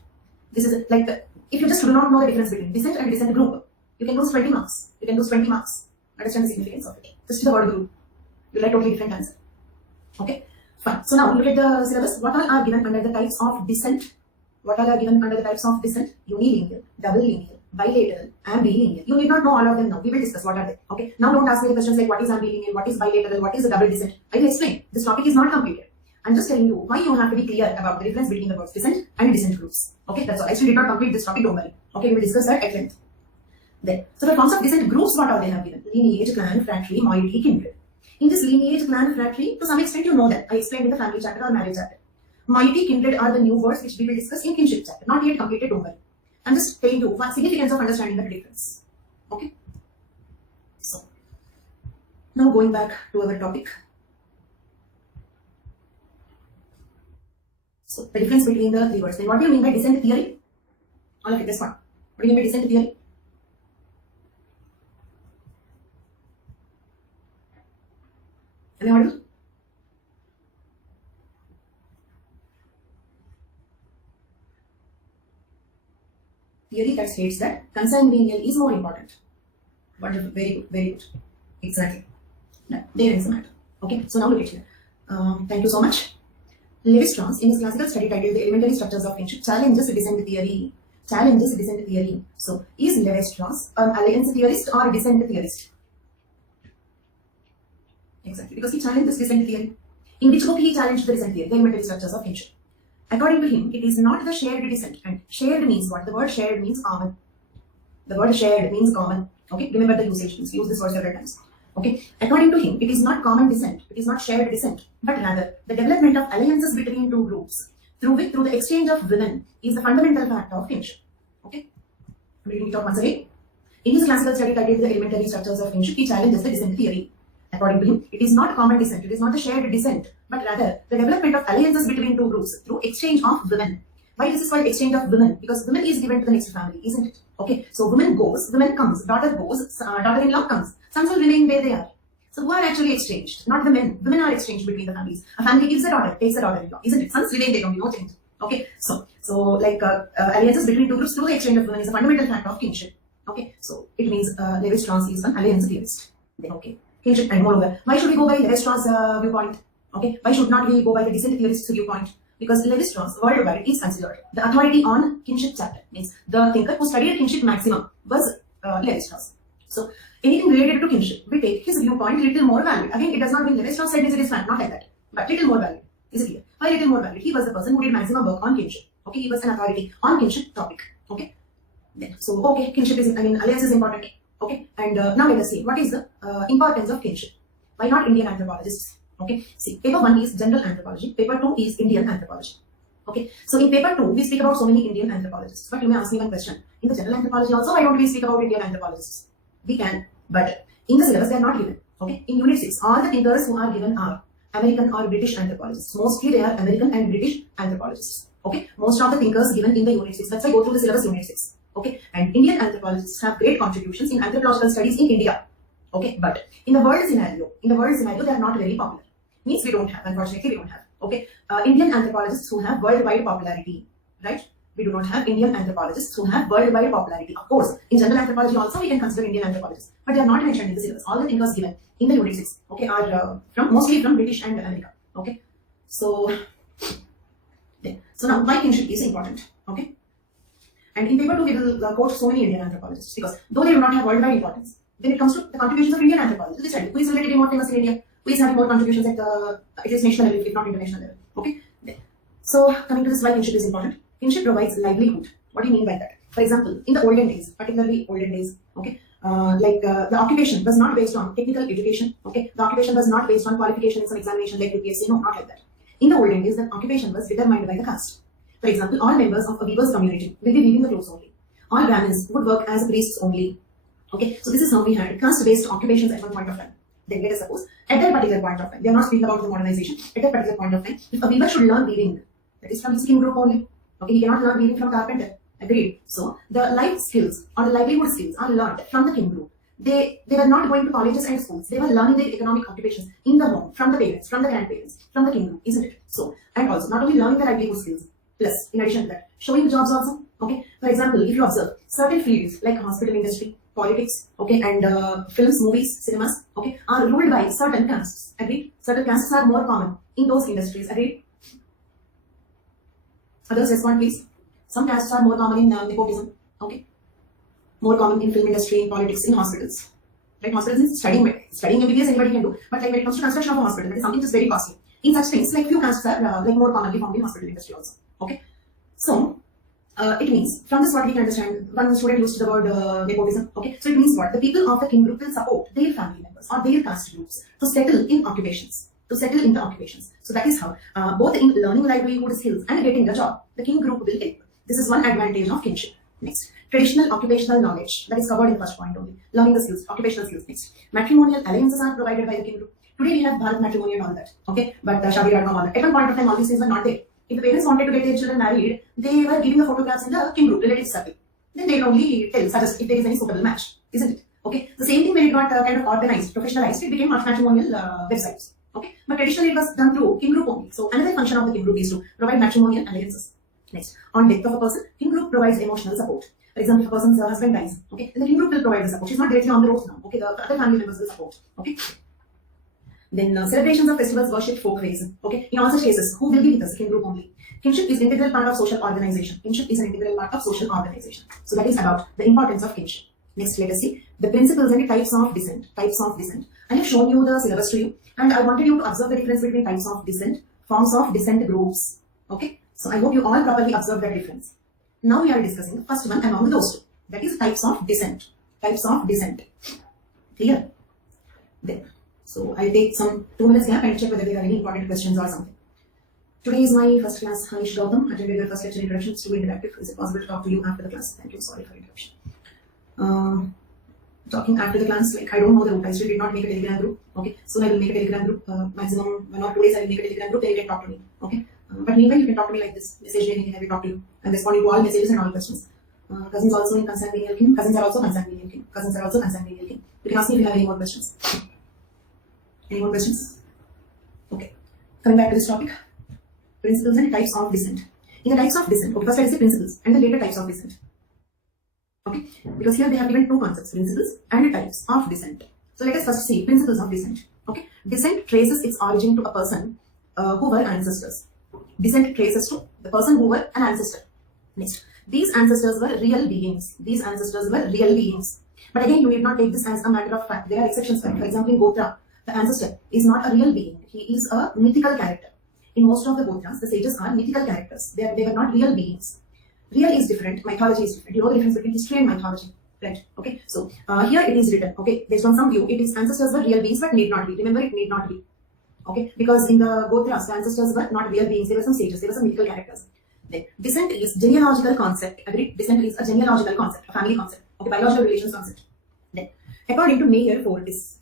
This is like if you just do not know the difference between descent and descent group, you can lose 20 marks. You can lose 20 marks. Understand the significance of it. Just the word group. You will write totally different answer. Okay, fine. So now look at the syllabus. What all are given under the types of descent? What all are given under the types of descent? Unilinear, double linear, bilateral, ambilinear. You need not know all of them now. We will discuss what are they. Okay. Now don't ask me the questions like what is ambilinear, what is bilateral, what is the double descent. I will explain. This topic is not completed. I'm just telling you why you have to be clear about the difference between the words descent and descent groups. Okay, that's all. I still did not complete this topic, don't worry. Okay, we will discuss that at length. Then, so the forms of descent groups, what are they have given? Lineage, clan, phratry, moiety, kindred. In this lineage, clan, phratry, to some extent you know that. I explained in the family chapter or marriage chapter. Moiety, kindred are the new words which we will discuss in kinship chapter. Not yet completed, don't worry. I'm just telling you what significance of understanding the difference. Okay. So, now going back to our topic. So, the difference between the three words. Then what do you mean by descent theory? All of it, this one. What do you mean by descent theory? Am I audible? Theory that states that consanguineal is more important. Wonderful, very good, very good. Exactly. Now, there is the matter. Okay, so now look at here. Thank you so much. Levi-Strauss, in his classical study titled The Elementary Structures of Kinship, challenges descent theory. Challenges descent theory. So, is Levi-Strauss an alliance theorist or a descent theorist? Exactly, because he challenged this descent theory. In which book he challenged the descent theory, the elementary structures of kinship? According to him, it is not the shared descent. And shared means what? The word shared means common. The word shared means common. Okay, remember the usage. Use this word several times. Okay, according to him, it is not common descent. It is not shared descent, but rather the development of alliances between two groups through the exchange of women is the fundamental fact of kinship. Okay, I'm reading it out once again. In his classical study titled The Elementary Structures of Kinship, he challenges the descent theory. According to him, it is not common descent, it is not the shared descent, but rather the development of alliances between two groups through exchange of women. Why this is called exchange of women? Because women is given to the next family, isn't it? Okay, so woman goes, woman comes, daughter goes, daughter-in-law comes. Sons will remain where they are. So who are actually exchanged? Not the men. Women are exchanged between the families. A family gives a daughter, takes a daughter-in-law, isn't it? Sons remain, they don't be no change. Okay, so like alliances between two groups through the exchange of women is a fundamental fact of kinship. Okay, so it means Levi-Strauss is an alliance theorist. Then okay. Kinship, and moreover, why should we go by Levi-Strauss' viewpoint? Okay, why should not we go by the descent theorist's viewpoint? Because Levi-Strauss worldwide is considered the authority on kinship chapter. Means the thinker who studied kinship maximum was Levi-Strauss. So anything related to kinship, we take his viewpoint little more valid. Again, it does not mean Levi-Strauss said this, it is fine, not like that. But little more valid. Is it clear? Why little more valid? He was the person who did maximum work on kinship. Okay, he was an authority on kinship topic. Okay, then so okay, kinship is, alliance is important. Okay, and now let us see what is the importance of kinship. Why not Indian anthropologists? Okay, see, paper 1 is general anthropology, paper 2 is Indian anthropology. Okay, so in paper 2 we speak about so many Indian anthropologists, but you may ask me one question. In the general anthropology also, why don't we speak about Indian anthropologists? We can, but in the syllabus they are not given. Okay, in unit 6, all the thinkers who are given are American or British anthropologists. Mostly they are American and British anthropologists. Okay, most of the thinkers given in the unit 6. That's why I go through the syllabus unit 6. Okay, and Indian anthropologists have great contributions in anthropological studies in India. Okay, but in the world scenario, they are not very popular. Means we don't have, unfortunately we don't have. Okay, Indian anthropologists who have worldwide popularity, right? We do not have Indian anthropologists who have worldwide popularity. Of course, in general anthropology also we can consider Indian anthropologists, but they are not mentioned in the syllabus. All the thinkers given in the unit 6, okay, are mostly from British and America. Okay, so now why kinship is important? Okay. And in paper 2, we will quote so many Indian anthropologists because though they do not have worldwide importance, when it comes to the contributions of Indian anthropologists, they study who is relatively more famous in India, who is having more contributions at least national level, if not international level. Okay. So coming to this, why kinship is important. Kinship provides livelihood. What do you mean by that? For example, in the olden days, particularly olden days, okay, the occupation was not based on technical education. Okay, the occupation was not based on qualification in some examination like UPSC. No, not like that. In the olden days, the occupation was determined by the caste. For example, all members of a weaver's community will be weaving the clothes only. All Brahmins would work as priests only. Okay, so this is how we had caste-based occupations at one point of time. Then let us suppose, at that particular point of time, we are not speaking about the modernization, at that particular point of time, if a weaver should learn weaving, that is from his kin group only. Okay, he cannot learn weaving from carpenter. Agreed. So, the life skills or the livelihood skills are learned from the kin group. They were not going to colleges and schools. They were learning their economic occupations in the home, from the parents, from the grandparents, from the kin group, isn't it? So, and also, not only learning the livelihood skills, plus, in addition to that, showing the jobs also. Okay, for example, if you observe certain fields like hospital industry, politics, okay, and films, movies, cinemas, okay, are ruled by certain castes. Agreed? Certain castes are more common in those industries. Agreed? Others respond, please. Some castes are more common in nepotism. Okay. More common in film industry, in politics, in hospitals. Like hospitals is studying MBBS anybody can do, but like when it comes to construction of a hospital, that is something which is very costly. In such things, like few castes are like more commonly found in hospital industry also. Okay. So it means from this what we can understand. One student used the word nepotism. Okay. So it means what? The people of the king group will support their family members or their caste groups to settle in occupations. To settle in the occupations. So that is how both in learning livelihood skills and getting the job, the king group will help. This is one advantage of kinship. Next, traditional occupational knowledge, that is covered in the first point only. Learning the skills, occupational skills. Next, matrimonial alliances are provided by the king group. Today we have Bharat matrimony and all that. Okay, but Shadi.com, all that. At one point of time, all these things were not there. If the parents wanted to get their children married, they were giving the photographs in the king group, relative circle. Then they only suggest if there is any suitable match, isn't it? Okay, the same thing when it got kind of organized, professionalized, it became matrimonial websites. Okay, but traditionally it was done through king group only. So another function of the king group is to provide matrimonial alliances. Next, on death of a person, king group provides emotional support. For example, if a person's husband dies, okay, then the king group will provide the support. She's not directly on the road now. Okay, the other family members will support. Okay. Then celebrations of festivals, worship, folk ways. Okay, in all such cases, who will be with us? King group only. Kinship is integral part of social organization. Kinship is an integral part of social organization. So that is about the importance of kinship. Next, let us see the principles and the types of descent. Types of descent. I have shown you the syllabus to you, and I wanted you to observe the difference between types of descent, forms of descent groups. Okay, so I hope you all properly observe that difference. Now we are discussing the first one among those two. That is types of descent. Types of descent. Clear? Then, so I'll take some 2 minutes gap and check whether there are any important questions or something. Today is my first class. Hanish Gautam, attended your first lecture introductions to interactive. Is it possible to talk to you after the class? Thank you. Sorry for interruption. Talking after the class, like I don't know the route. I still did not make a Telegram group. Okay, soon I will make a Telegram group. Maximum 1 or 2 days I will make a Telegram group. Then you can talk to me. Okay, but meanwhile you can talk to me like this. Message me anything. I will talk to you and respond to all messages and all questions. Cousins also in consanguineal kin. Cousins are also consanguineal kin. Cousins are also consanguineal kin. You can ask me if you have any more questions. Any more questions? Okay. Coming back to this topic, principles and types of descent. In the types of descent, okay, first let us say principles and the later types of descent. Okay, because here they have given two concepts, principles and types of descent. So let us first see principles of descent. Okay, descent traces its origin to a person who were ancestors. Descent traces to the person who were an ancestor. Next, these ancestors were real beings. These ancestors were real beings. But again, you need not take this as a matter of fact. There are exceptions for it. For example, in Gotra, the ancestor is not a real being. He is a mythical character. In most of the Gotras, the sages are mythical characters. They were not real beings. Real is different, mythology is different. You know the difference between history and mythology, right? Okay, so here it is written, okay, based on some view, it is ancestors were real beings but need not be. Remember, it need not be. Okay, because in the Gotras, the ancestors were not real beings, they were some sages, they were some mythical characters. Then, descent is genealogical concept. Agreed? Descent is a genealogical concept, a family concept, okay, biological relations concept. Then, according to Mayer Fortis,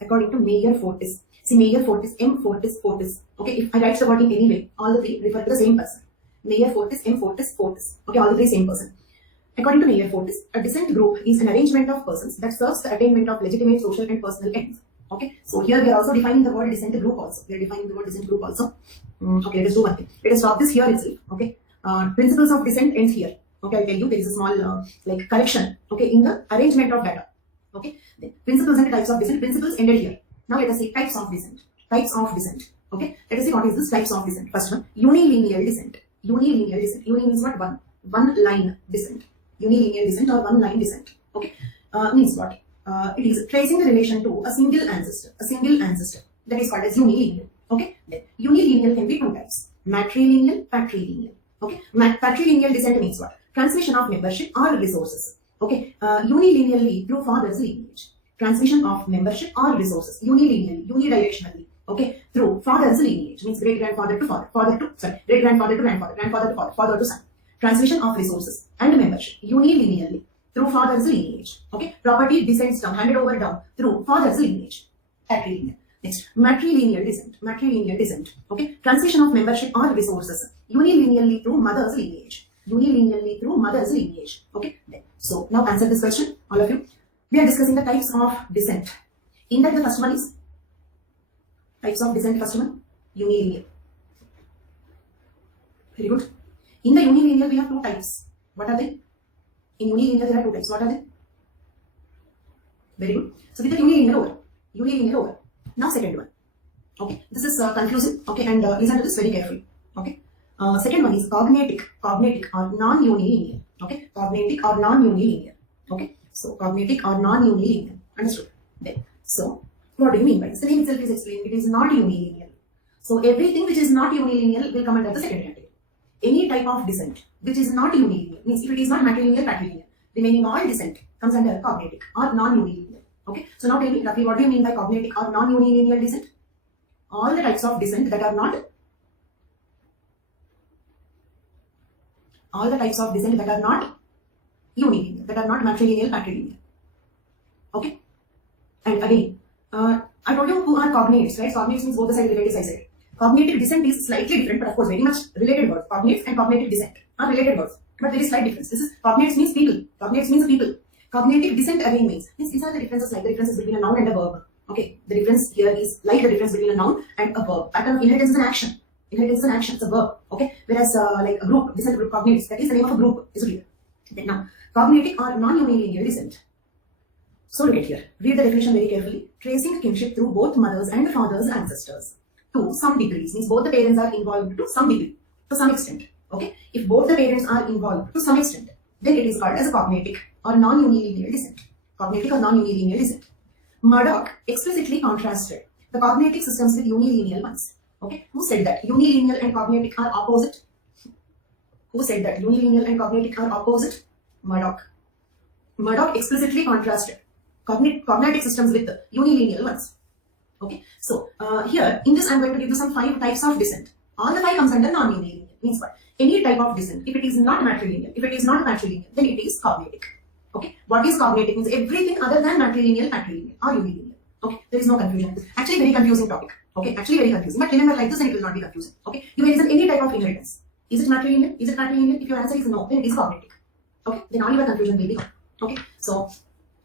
see Mayer Fortis, M Fortis, Fortis. Okay, if I write the word in any way, all the three refer to the same person. Mayer Fortis, M Fortis, Fortis. Okay, all the three same person. According to Mayer Fortis, a descent group is an arrangement of persons that serves the attainment of legitimate social and personal ends. Okay, so here we are also defining the word descent group also. We are defining the word descent group also. Okay, let us do one thing. Let us stop this here itself. Okay, principles of descent ends here. Okay, I'll tell you there is a small like correction. Okay, in the arrangement of data. Okay, then principles and types of descent. Principles ended here. Now let us see types of descent. Types of descent. Okay, let us see what is this types of descent. First one, unilineal descent. Unilinear descent. Uni means what? One line descent. Unilinear descent or one line descent. Okay, means what? It is tracing the relation to a single ancestor. A single ancestor. That is called as unilinear. Okay, then unilinear can be two types: matrilineal, patrilineal. Okay, patrilineal descent means what? Transmission of membership or resources. Okay, unilinearly through father's lineage. Transmission of membership or resources. Unilinearly, unidirectionally. Okay, through father's lineage means great grandfather to father, great grandfather to grandfather, grandfather to father, father to son. Transmission of resources and membership unilinearly through father's lineage. Okay, property descends down, handed over down through father's lineage. Patrilineal. Next, matrilineal descent. Matrilineal descent. Okay, transmission of membership or resources unilinearly through mother's lineage. Unilinearly through mother's lineage. Okay, then, so now answer this question, all of you. We are discussing the types of descent. In that, the first one is types of descent. First one, unilineal. Very good. In the unilineal, we have two types. What are they? In unilineal, there are two types. What are they? Very good. So with the unilineal over. Unilineal over. Now second one. Okay, this is confusing. Okay, and listen to this very carefully. Okay, second one is cognitic or non-unilinear. Okay, cognitic or non-unilinear. Okay, so cognitic or non-unilinear. Understood? Then, so what do you mean by this? The name itself is explained. It is not unilinear. So everything which is not unilinear will come under the second category. Any type of descent which is not unilinear, means if it is not matrilinear, patrilinear, remaining all descent comes under cognitic or non-unilinear. Okay, so now tell me roughly what do you mean by cognitic or non-unilinear descent? All the types of descent that are not unilinear, that are not matrilinear, patrilinear. Okay, and again, I told you who are cognates, right? Cognates means both the side relatives, I said. Cognitive descent is slightly different, but of course very much related words. Cognates and cognitive descent are related words, but there is slight difference. This is cognates means people. Cognates means people. Cognitive descent again means these are the differences, like the differences between a noun and a verb. Okay, the difference here is like the difference between a noun and a verb. Pattern of inheritance is an action. Inheritance is an action, it's a verb. Okay, whereas like a group, descent group cognates, that is the name of a group. Is clear? Then now, cognitic or non-unilinear descent. So look at here. Read the definition very carefully. Tracing kinship through both mothers and fathers' ancestors to some degrees, means both the parents are involved to some degree, to some extent. Okay, if both the parents are involved to some extent, then it is called as a cognitic or non-unilinear descent. Cognitic or non-unilinear descent. Murdoch explicitly contrasted the cognitive systems with unilinear ones. Okay, who said that unilinear and cognitic are opposite? Who said that unilinear and cognitic are opposite? Murdoch. Murdoch explicitly contrasted cognitive systems with unilinear ones. Okay, so here in this I am going to give you some 5 types of descent. All the 5 comes under non-unilinear. Means what? Any type of descent. If it is not matrilinear, if it is not matrilinear, then it is cognitic. Okay, what is cognitic? Means everything other than matrilinear, patrilinear or unilinear. Okay, there is no confusion. Actually very confusing topic. Okay, actually very confusing. But remember like this and it will not be confusing. Okay, you may listen any type of inheritance. Is it matrilinear? Is it patrilinear? If your answer is no, then it is cognitic. Okay, then all your confusion will be gone. Okay, so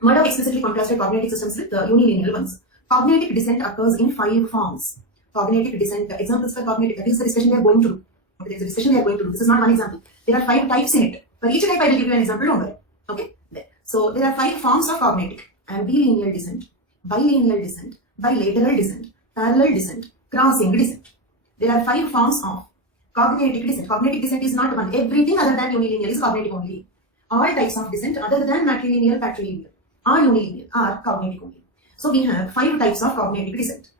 Murdoch explicitly contrasted cognitive systems with unilinear ones. Cognitive descent occurs in 5 forms. Cognitive descent, examples for cognitive, that is the discussion we are going to do. Okay, there is a discussion we are going to do. This is not one example. There are 5 types in it. For each type I will give you an example, don't worry. Okay, there. So there are 5 forms of cognitive: ambilinear descent, bilinear descent, bilateral descent, parallel descent, crossing descent. There are 5 forms of cognitive descent. Cognitive descent is not one. Everything other than unilinear is cognitive only. All types of descent other than matrilinear, patrilinear or unilinear are cognitive only. So we have 5 types of cognitive descent.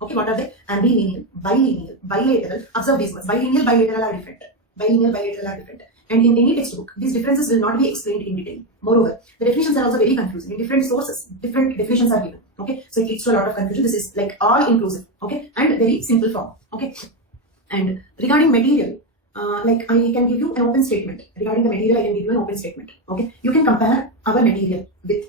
Okay, what are they? Ambilinear, bilinear, bilateral. Observe these words. Bilinear, bilateral are different. Bilinear, bilateral are different. And in any textbook, these differences will not be explained in detail. Moreover, the definitions are also very confusing. In different sources, different definitions are given. Okay, so it leads to a lot of confusion. This is like all inclusive. Okay, and very simple form. Okay, and regarding material, like I can give you an open statement. Regarding the material, I can give you an open statement. Okay, you can compare our material with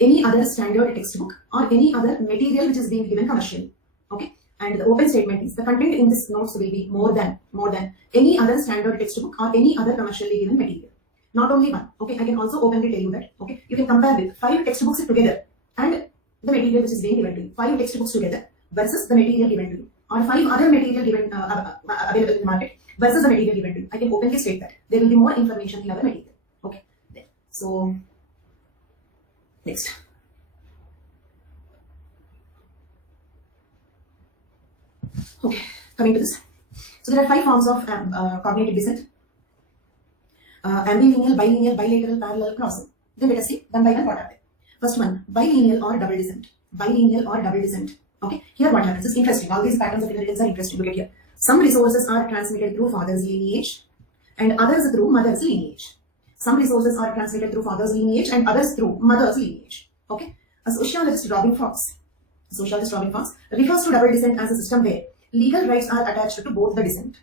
any other standard textbook or any other material which is being given commercially. Okay, and the open statement is the content in this notes will be more than any other standard textbook or any other commercially given material. Not only one. Okay, I can also openly tell you that. Okay, you can compare with 5 textbooks together and the material which is being given to you. 5 textbooks together versus the material given to you, or 5 other material given available in the market versus the material given to you. I can openly state that there will be more information in our material. Okay, there. So next. Okay, coming to this. So there are 5 forms of cognitive descent. Ambilinear, bilinear, bilateral, parallel, crossing. Then let us see one by one what are they. First one, bilinear or double descent. Bilinear or double descent. Okay, here what happens is interesting. All these patterns of inheritance are interesting. Look at here. Some resources are transmitted through father's lineage and others through mother's lineage. Some resources are transmitted through father's lineage and others through mother's lineage. Okay, a sociologist Robin Fox refers to double descent as a system where legal rights are attached to both the descent.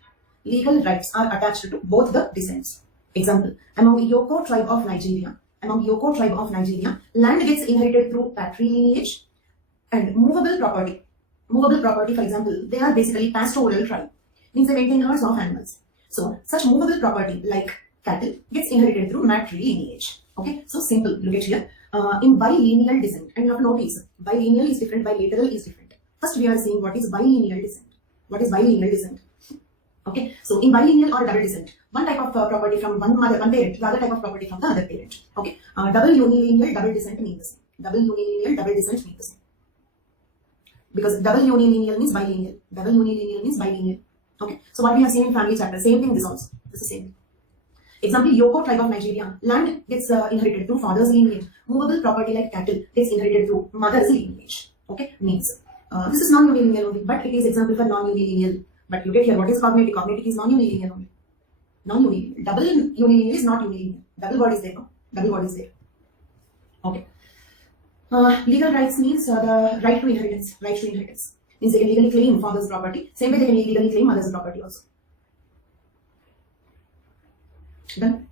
Legal rights are attached to both the descents. Example, among Yoko tribe of Nigeria, land gets inherited through patrilineage and movable property. Movable property, for example, they are basically pastoral tribe, means they maintain herds of animals. So such movable property like cattle gets inherited through matrilineage. Okay, so simple. Look at here. In bilineal descent, and you have to notice bilineal is different, bilateral is different. First, we are seeing what is bilineal descent. What is bilineal descent? Okay, so in bilineal or double descent, one type of property from one parent, the other type of property from the other parent. Okay, double unilineal, double descent means the same. Double unilineal, double descent means the same. because double unilineal means bilineal. Double unilineal means bilineal. Okay, so what we have seen in family chapter, same thing this also. This is same. Example, Yoko tribe of Nigeria. Land gets inherited through father's lineage. Movable property like cattle gets inherited through mother's lineage. Okay, means this is non-unilineal only, but it is example for non-unilineal. But look at here, what is cognitive? Cognitive is non-unilineal only. Non-unilineal. Double unilineal is not unilineal. Double word is there. No? Double word is there. Okay. Legal rights means the right to inheritance. Right to inheritance means they can legally claim father's property. Same way they can legally claim mother's property also. Done.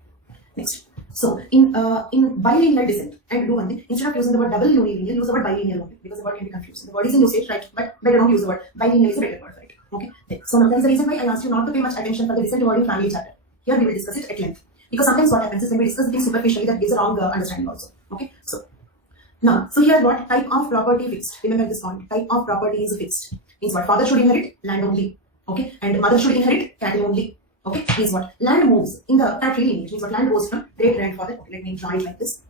Next. So in bilineal descent, and do one thing, instead of using the word double unilineal, use the word bilineal only, because the word can be confused. The word is in usage, right? But better don't use the word. Bilineal is a better word, right? Okay. So now that is the reason why I asked you not to pay much attention for the descent word in family chapter. Here we will discuss it at length, because sometimes what happens is when we discuss things superficially, that gives a wrong understanding also. Okay. So now, so here what type of property fixed? Remember this point. Type of property is fixed. Means what? Father should inherit land only. Okay. And mother should inherit cattle only. Okay, means what? Land moves in the patriarchal lineage. Means what? Land goes from great grandfather. Okay, let me draw it like this.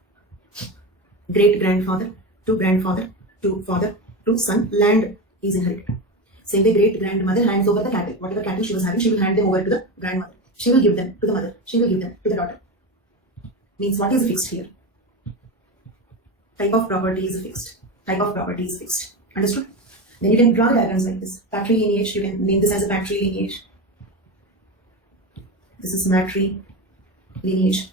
Great grandfather to father to son. Land is inherited. Same way, great grandmother hands over the cattle. Whatever cattle she was having, she will hand them over to the grandmother. She will give them to the mother. She will give them to the daughter. Means what is fixed here? Type of property is fixed. Type of property is fixed. Understood? Then you can draw the diagrams like this. Patriarchal lineage. You can name this as a patriarchal lineage. This is matri lineage.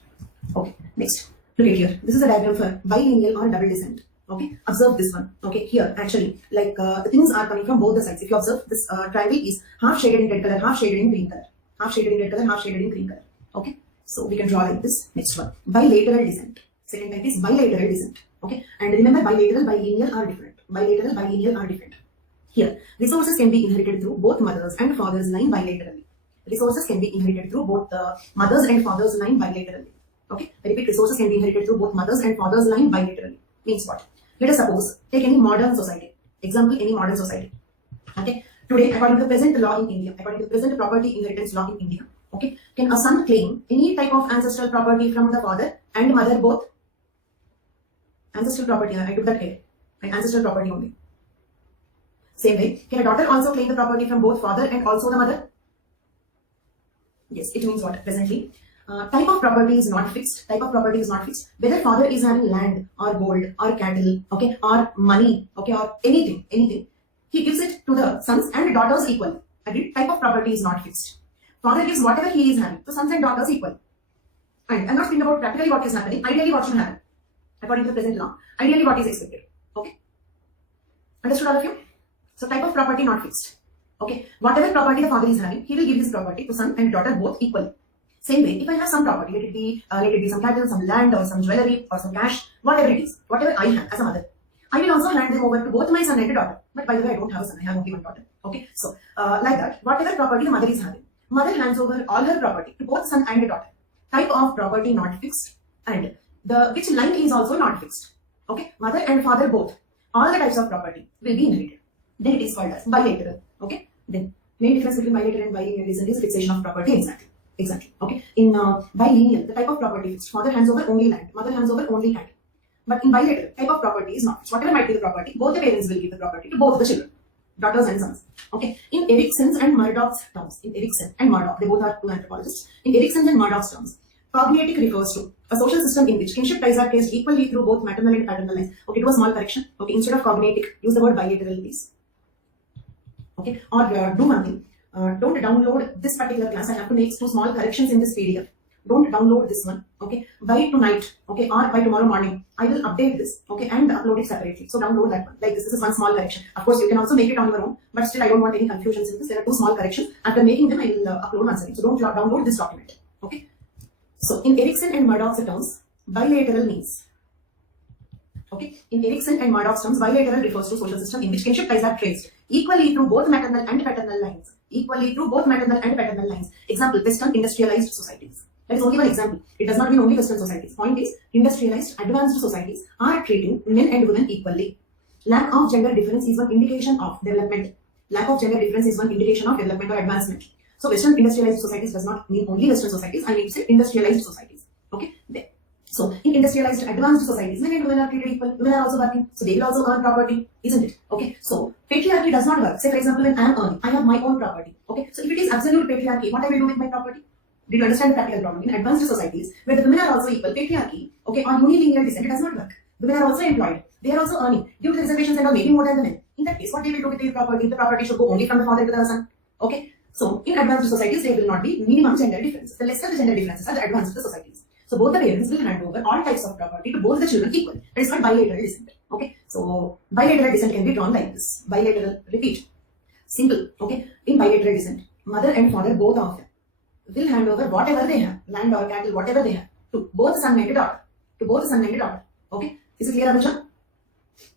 Okay, next. Look at here. This is a diagram for bilineal or double descent. Okay, observe this one. Okay, here actually, like the things are coming from both the sides. If you observe, this triangle is half shaded in red color, half shaded in green color. Half shaded in red color, half shaded in green color. Okay, so we can draw like this. Next one, bilateral descent. Second type is bilateral descent. Okay, and remember, bilateral, bilineal are different. Bilateral, bilineal are different. Here, resources can be inherited through both mothers and father's line bilaterally. Resources can be inherited through both the mother's and father's line bilaterally. Okay, I repeat, resources can be inherited through both mother's and father's line bilaterally. Means what? Let us suppose, take any modern society. Example, any modern society. Okay, today, according to the present law in India, according to the present property inheritance law in India, okay, can a son claim any type of ancestral property from the father and mother both? Ancestral property, I took that care. Like ancestral property only. Same way, can a daughter also claim the property from both father and also the mother? Yes, it means what? Presently, type of property is not fixed. Type of property is not fixed. Whether father is having land or gold or cattle, okay, or money, okay, or anything, he gives it to the sons and daughters equal. Agreed? Type of property is not fixed. Father gives whatever he is having to sons and daughters equal. And I'm not speaking about practically what is happening. Ideally, what should happen according to the present law? Ideally, what is expected? Okay, understood all of you? So type of property not fixed. Okay, whatever property the father is having, he will give his property to son and daughter both equally. Same way, if I have some property, let it be some cattle, some land, or some jewelry, or some cash, whatever it is, whatever I have as a mother, I will also hand them over to both my son and daughter. But by the way, I don't have a son; I have only one daughter. Okay, so like that, whatever property the mother is having, mother hands over all her property to both son and daughter. Type of property not fixed, and the which line is also not fixed. Okay, mother and father both, all the types of property will be inherited. Then it is called as bilateral. Okay. Then, main difference between bilateral and bilineal is fixation of property. Exactly. Okay. In bilineal, the type of property fixed. Father hands over only land. Mother hands over only land. But in bilateral, type of property is not fixed. Whatever might be the property, both the parents will give the property to both the children, daughters and sons. Okay. In Erickson's and Murdoch's terms, in Erikson and Murdoch, they both are two anthropologists. In Erickson's and Murdoch's terms, cognitic refers to a social system in which kinship ties are traced equally through both maternal and paternal lines. Okay. Do a small correction. Okay. Instead of cognitic, use the word bilateral, please. Okay, or do one thing, don't download this particular class. I have to make two small corrections in this PDF. Don't download this one, okay, by tonight, okay, or by tomorrow morning. I will update this, okay, and upload it separately. So download that one, like this is one small correction. Of course, you can also make it on your own, but still I don't want any confusions in this. There are two small corrections. After making them, I will upload once again. So don't download this document, okay. So in Erickson and Murdoch's terms, bilateral means, okay, in Erickson and Murdoch's terms, bilateral refers to social system in which kinship ties are traced equally through both maternal and paternal lines. Equally through both maternal and paternal lines. Example, Western industrialized societies. That is only one example. It does not mean only Western societies. Point is, industrialized, advanced societies are treating men and women equally. Lack of gender difference is one indication of development. Lack of gender difference is one indication of development or advancement. So Western industrialized societies does not mean only Western societies. I mean to say industrialized societies. Okay, there. So in industrialized advanced societies, men and women are treated equal. Women are also working, so they will also earn property, isn't it? Okay. So patriarchy does not work. Say for example, when I am earning, I have my own property. Okay. So if it is absolute patriarchy, what I will do with my property? Did you understand the practical problem? In advanced societies, where the women are also equal, patriarchy, okay, on unilinear descent, it does not work. Women are also employed. They are also earning. Due to the reservations and are making more than the men. In that case, what they will do with their property? The property should go only from the father to the son. Okay. So in advanced societies, there will not be minimum gender difference. The lesser the gender differences are the advanced societies. So both the parents will hand over all types of property to both the children equal. That is called bilateral descent. Okay. So bilateral descent can be drawn like this. Bilateral, repeat. Simple. Okay. In bilateral descent, mother and father, both of them, will hand over whatever they have, land or cattle, whatever they have, to both son and daughter. To both son and daughter. Okay. Is it clear, Abhisha?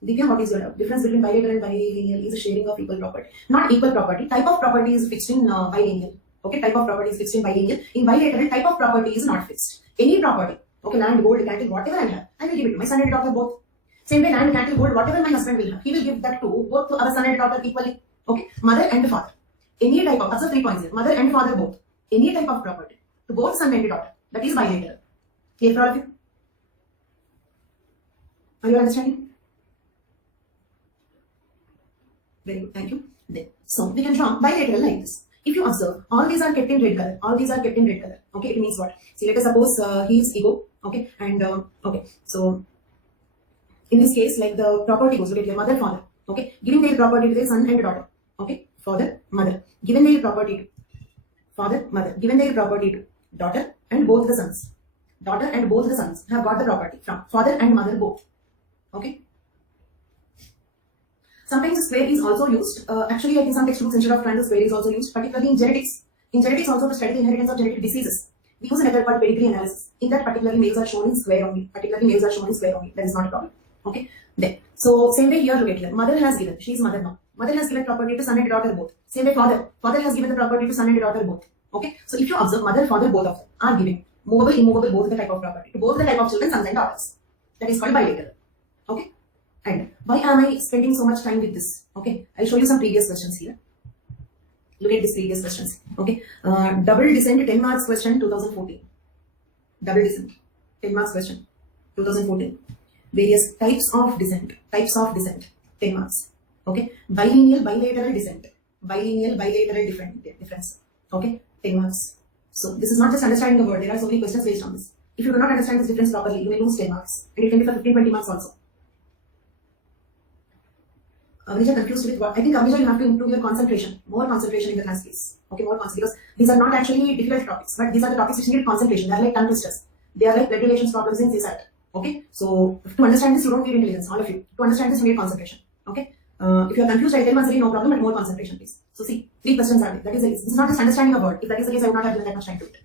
Divya, what is your difference between bilateral and bilineal? Is a sharing of equal property. Not equal property. Type of property is fixed in bilineal. Okay, type of property is fixed in bilineal. In bilateral, type of property is not fixed. Any property, okay, land, gold, cattle, whatever I have, I will give it to my son and daughter both. Same way, land, cattle, gold, whatever my husband will have, he will give that to both to our son and daughter equally. Okay, mother and father. Any type of, also 3 points here. Mother and father both. Any type of property to both son and daughter. That is bilateral. Clear for all of you? Are you understanding? Very good, thank you. Then, so we can draw bilateral like this. If you observe, all these are kept in red color. All these are kept in red color. Okay, it means what? See, let us suppose he is ego. Okay, and okay, so in this case, like the property goes, look at your mother, father. Okay, giving their property to their son and daughter. Okay, father, mother, given their property to father, mother, given their property to daughter and both the sons. Daughter and both the sons have got the property from father and mother both. Okay. Sometimes a square is also used. Actually, like in some textbooks, instead of triangle, square is also used, particularly in genetics. In genetics, also to study the inheritance of genetic diseases, we use a method called pedigree analysis. In that, particularly males are shown in square only. Particularly males are shown in square only. That is not a problem. Okay. Then, so same way here, look at here. Mother has given. She is mother now. Mother has given property to son and daughter both. Same way, father. Father has given the property to son and daughter both. Okay. So if you observe, mother, father, both of them are giving movable, immovable, both the type of property to both the type of children, sons and daughters. That is called bilateral. Okay. And why am I spending so much time with this? Okay, I'll show you some previous questions here. Look at these previous questions. Okay, double descent 10 marks question 2014. Double descent 10 marks question 2014. Various types of descent 10 marks. Okay, bilineal, bilateral descent, bilineal, bilateral difference. Okay, 10 marks. So this is not just understanding the word. There are so many questions based on this. If you do not understand this difference properly, you may lose 10 marks, and it can be for 15-20 marks also. Abhija, confused with what? I think Abhija, you have to improve your concentration, more concentration in the class, please. Okay, more concentration, because these are not actually difficult topics, but these are the topics which need concentration. They are like tongue twisters. They are like blood relations problems in CSAT. Okay, so to understand this, you don't need intelligence, all of you. To understand this, you need concentration. Okay, if you are confused, I'll tell once again, no problem, but more concentration, please. So see, 3 questions are there. That is the case. This is not just understanding a word. If that is the case, I would not have given that much time to it.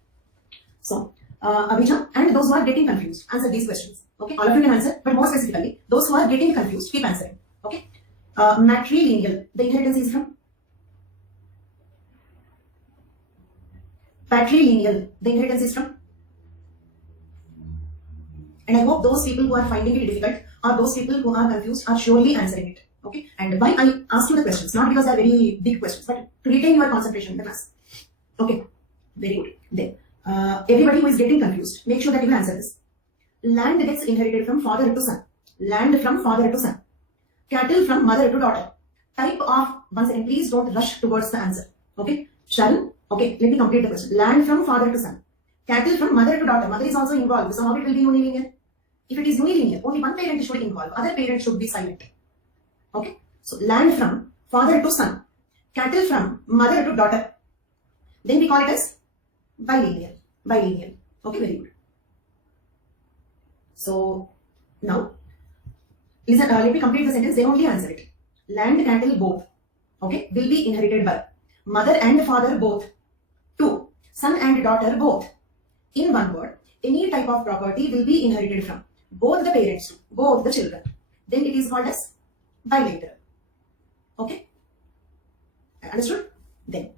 So, Abhija, and those who are getting confused, answer these questions. Okay, all of you can answer, but more specifically, those who are getting confused, keep answering. Okay. Matrilineal, the inheritance is from patrilineal, the inheritance is from, and I hope those people who are finding it difficult or those people who are confused are surely answering it. Okay, and why I ask you the questions, not because they are very big questions, but to retain your concentration in the class. Okay, very good. Then everybody who is getting confused, make sure that you answer this. Land gets inherited from father to son. Land from father to son. Cattle from mother to daughter. Type of, once again, please don't rush towards the answer. Okay, Sharon? Okay, let me complete the question. Land from father to son. Cattle from mother to daughter. Mother is also involved, so how it will be unilinear? If it is unilinear, only one parent should involve, other parent should be silent. Okay, so land from father to son. Cattle from mother to daughter. Then we call it as bilineal. Bilineal. Okay, very good. So, now, listen, let me complete the sentence, then only answer it. Land, cattle, both, okay, will be inherited by mother and father both. 2. Son and daughter both. In one word, any type of property will be inherited from both the parents, both the children. Then it is called as bilateral. Okay? Understood? Then,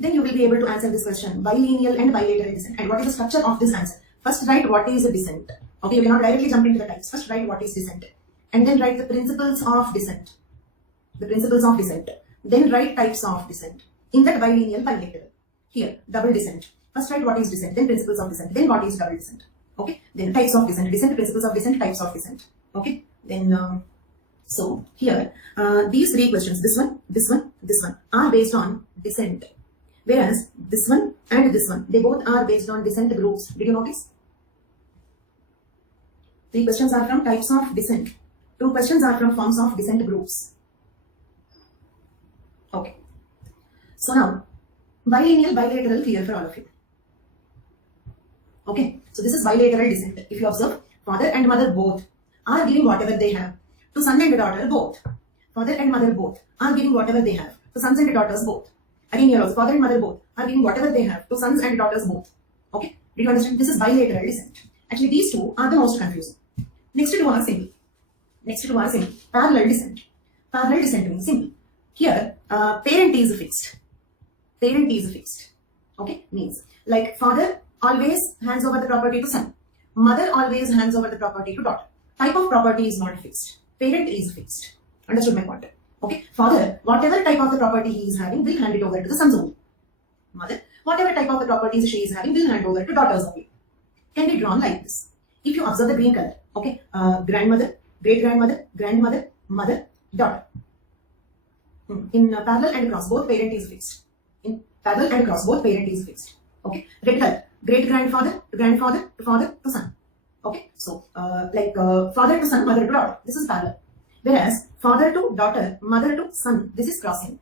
then you will be able to answer this question, bilineal and bilateral descent. And what is the structure of this answer? First write what is a descent. Okay, you cannot directly jump into the types. First write what is descent. And then write the principles of descent. The principles of descent. Then write types of descent. In that bilineal, bilateral. Here, double descent. First write what is descent, then principles of descent, then what is double descent. Okay, then types of descent, principles of descent, types of descent. Okay, then so here these three questions, this one, are based on descent, whereas this one and this one, they both are based on descent groups. Did you notice? 3 questions are from types of descent. 2 questions are from forms of descent groups. Okay. So now, bilineal, bilateral clear for all of you. Okay. So this is bilateral descent. If you observe, father and mother both are giving whatever they have to son and daughter both. Father and mother both are giving whatever they have to sons and daughters both. Again here also, father and mother both are giving whatever they have to sons and daughters both. Okay. Did you understand? This is bilateral descent. Actually, these two are the most confusing. Next two are simple. Parallel descent. Parallel descent means simple. Here, parent is fixed. Okay, means like father always hands over the property to son. Mother always hands over the property to daughter. Type of property is not fixed. Parent is fixed. Understood my point? Okay. Father, whatever type of the property he is having, will hand it over to the sons only. Mother, whatever type of the properties she is having, will hand over to daughters only. Can be drawn like this. If you observe the green color, okay, grandmother, great-grandmother, grandmother, mother, daughter. In parallel and cross, both parent is fixed. In parallel and cross, both parent is fixed. Okay, red color, great-grandfather to grandfather to father to son. Okay, so father to son, mother to daughter. This is parallel. Whereas father to daughter, mother to son, this is crossing.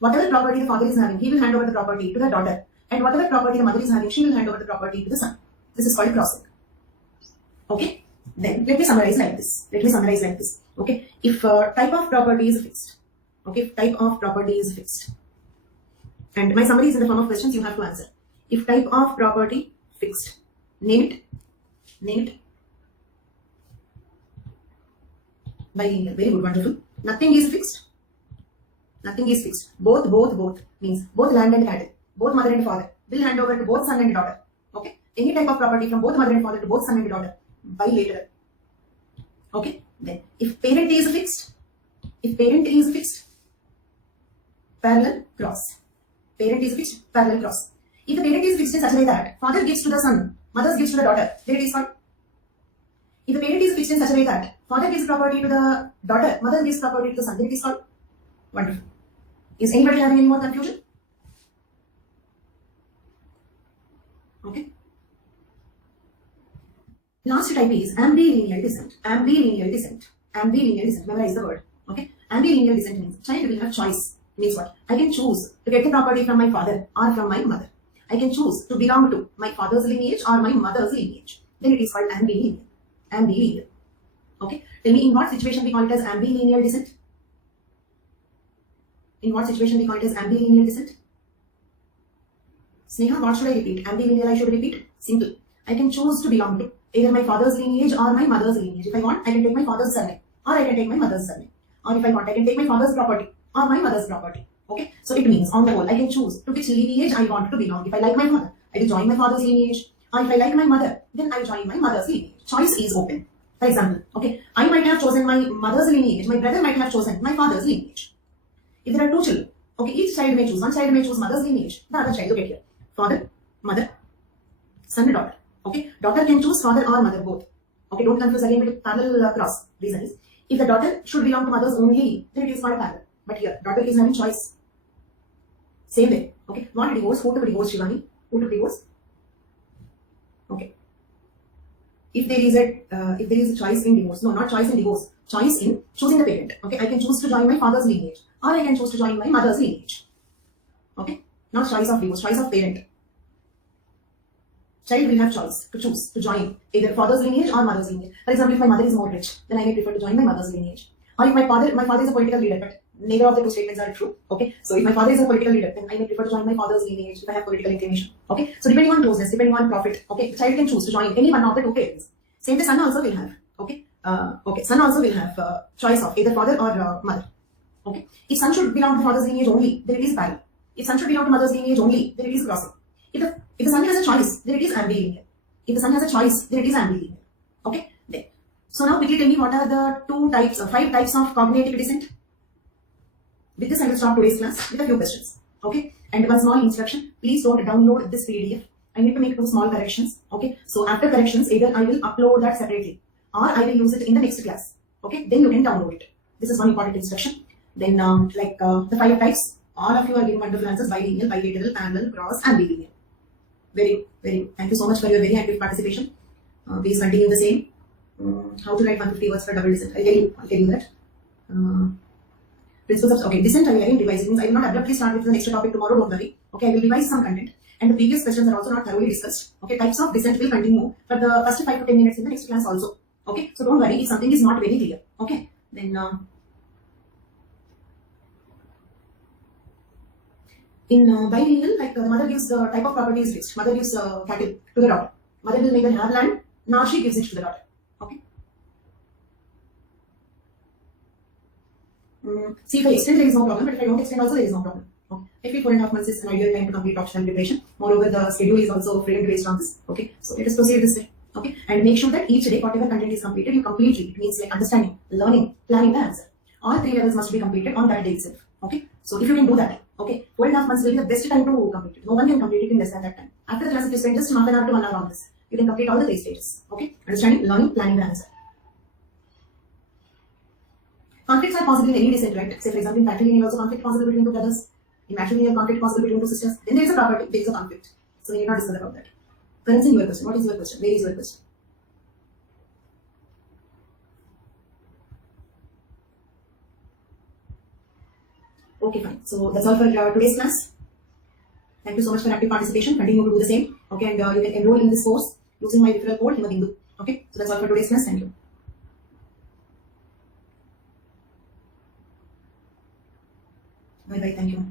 Whatever property the father is having, he will hand over the property to the daughter, and whatever property the mother is having, she will hand over the property to the son. This is called crossing. Okay, then let me summarize like this. Okay, if type of property is fixed. Okay, if type of property is fixed. And my summary is in the form of questions you have to answer. If type of property fixed, name it. Bilineal, very good, wonderful. Nothing is fixed. Both means both land and cattle, both mother and father will hand over to both son and daughter. Okay, any type of property from both mother and father to both son and daughter, bilateral. Okay, then if parent is fixed, parallel cross. Parent is fixed, parallel cross. If the parent is fixed in such a way that father gives to the son, mother gives to the daughter, then it is called. If the parent is fixed in such a way that father gives property to the daughter, mother gives property to the son, then it is called. Wonderful. Is anybody having any more confusion? Okay. Last type is ambilineal descent. Memorize the word. Okay. Ambilineal descent means child will have choice. Means what? I can choose to get the property from my father or from my mother. I can choose to belong to my father's lineage or my mother's lineage. Then it is called ambilineal. Okay. Tell me, in what situation we call it as ambilineal descent? Sneha, what should I repeat? Ambilineal I should repeat? Simple. I can choose to belong to either my father's lineage or my mother's lineage. If I want, I can take my father's surname or I can take my mother's surname. Or if I want, I can take my father's property or my mother's property. Okay. So it means on the whole, I can choose to which lineage I want to belong. If I like my father, I will join my father's lineage. Or if I like my mother, then I will join my mother's lineage. Choice is open. For example, okay, I might have chosen my mother's lineage. My brother might have chosen my father's lineage. If there are 2 children, okay, each child may choose. One child may choose mother's lineage. The other child, look at here. Father, mother, son and daughter. Okay, daughter can choose father or mother both. Okay, don't confuse again with parallel cross. Reason is, if the daughter should belong to mothers only, then it is not parallel. But here, daughter is having choice. Same way. Okay, want to divorce, who to divorce, Shivani? Who to divorce? Okay. If there is a choice in divorce, no, not choice in divorce, choice in choosing the parent. Okay, I can choose to join my father's lineage or I can choose to join my mother's lineage. Okay, not choice of divorce, choice of parent. Child will have choice to choose to join either father's lineage or mother's lineage. For example, if my mother is more rich, then I may prefer to join my mother's lineage. Or if my father is a political leader, but neither of the 2 statements are true. Okay, so if my father is a political leader, then I may prefer to join my father's lineage if I have political inclination. Okay, so depending on closeness, depending on profit, okay, the child can choose to join any one of the 2 parents. Same the son also will have. Okay, son also will have choice of either father or mother. Okay, if son should belong to father's lineage only, then it is parallel. If son should belong to mother's lineage only, then it is crossing. If the son has a choice, then it is ambilineal. Okay, then. So now quickly tell me, what are the 5 types of cognitive descent? With this I will stop today's class with a few questions. Okay, and one small instruction, please don't download this PDF I need to make 2 small corrections. Okay, so after corrections, either I will upload that separately or I will use it in the next class. Okay, then you can download it. This is one important instruction. Then the 5 types, all of you are giving wonderful answers: bilineal, bilateral, parallel, cross, and bilineal. Very, very. Thank you so much for your very active participation. Please continue the same. How to write 150 words for double descent? I'll tell you that. Principles of, okay, descent I am revising means I will not abruptly start with the next topic tomorrow, don't worry. Okay, I will revise some content. And the previous questions are also not thoroughly discussed. Okay, types of descent will continue for the first 5 to 10 minutes in the next class also. Okay, so don't worry if something is not very clear. Okay, then in bilineal, like the mother gives the type of property is fixed. Mother gives cattle to the daughter. Mother will neither have land nor she gives it to the daughter. Okay. See, if I extend, there is no problem, but if I don't extend, also there is no problem. Okay. I feel 4.5 months is an ideal time to complete optional preparation. Moreover, the schedule is also freedom based on this. Okay, so let us proceed this way. Okay, and make sure that each day, whatever content is completed, you completely. It means like understanding, learning, planning the answer. All 3 levels must be completed on that day itself. Okay, so if you can do that, okay, 4.5 months will be the best time to complete it. No one can complete it in less than that time. After the class, if you spend just half an hour to 1 hour on this, you can complete all the 3 stages. Okay, understanding, learning, planning the answer. Conflicts are possible in any descent, right? Say for example, in patrilineal also conflict possible between 2 brothers. In matrilineal conflict possible between 2 sisters. Then there is a property, there is a conflict. So we need not discuss about that. Currency, your question. What is your question? Where is your question? Okay, fine. So that's all for today's class. Thank you so much for active participation. Continue to do the same. Okay, and you can enroll in this course using my referral code Himagindu. Okay, so that's all for today's class. Thank you. Bye bye. Thank you.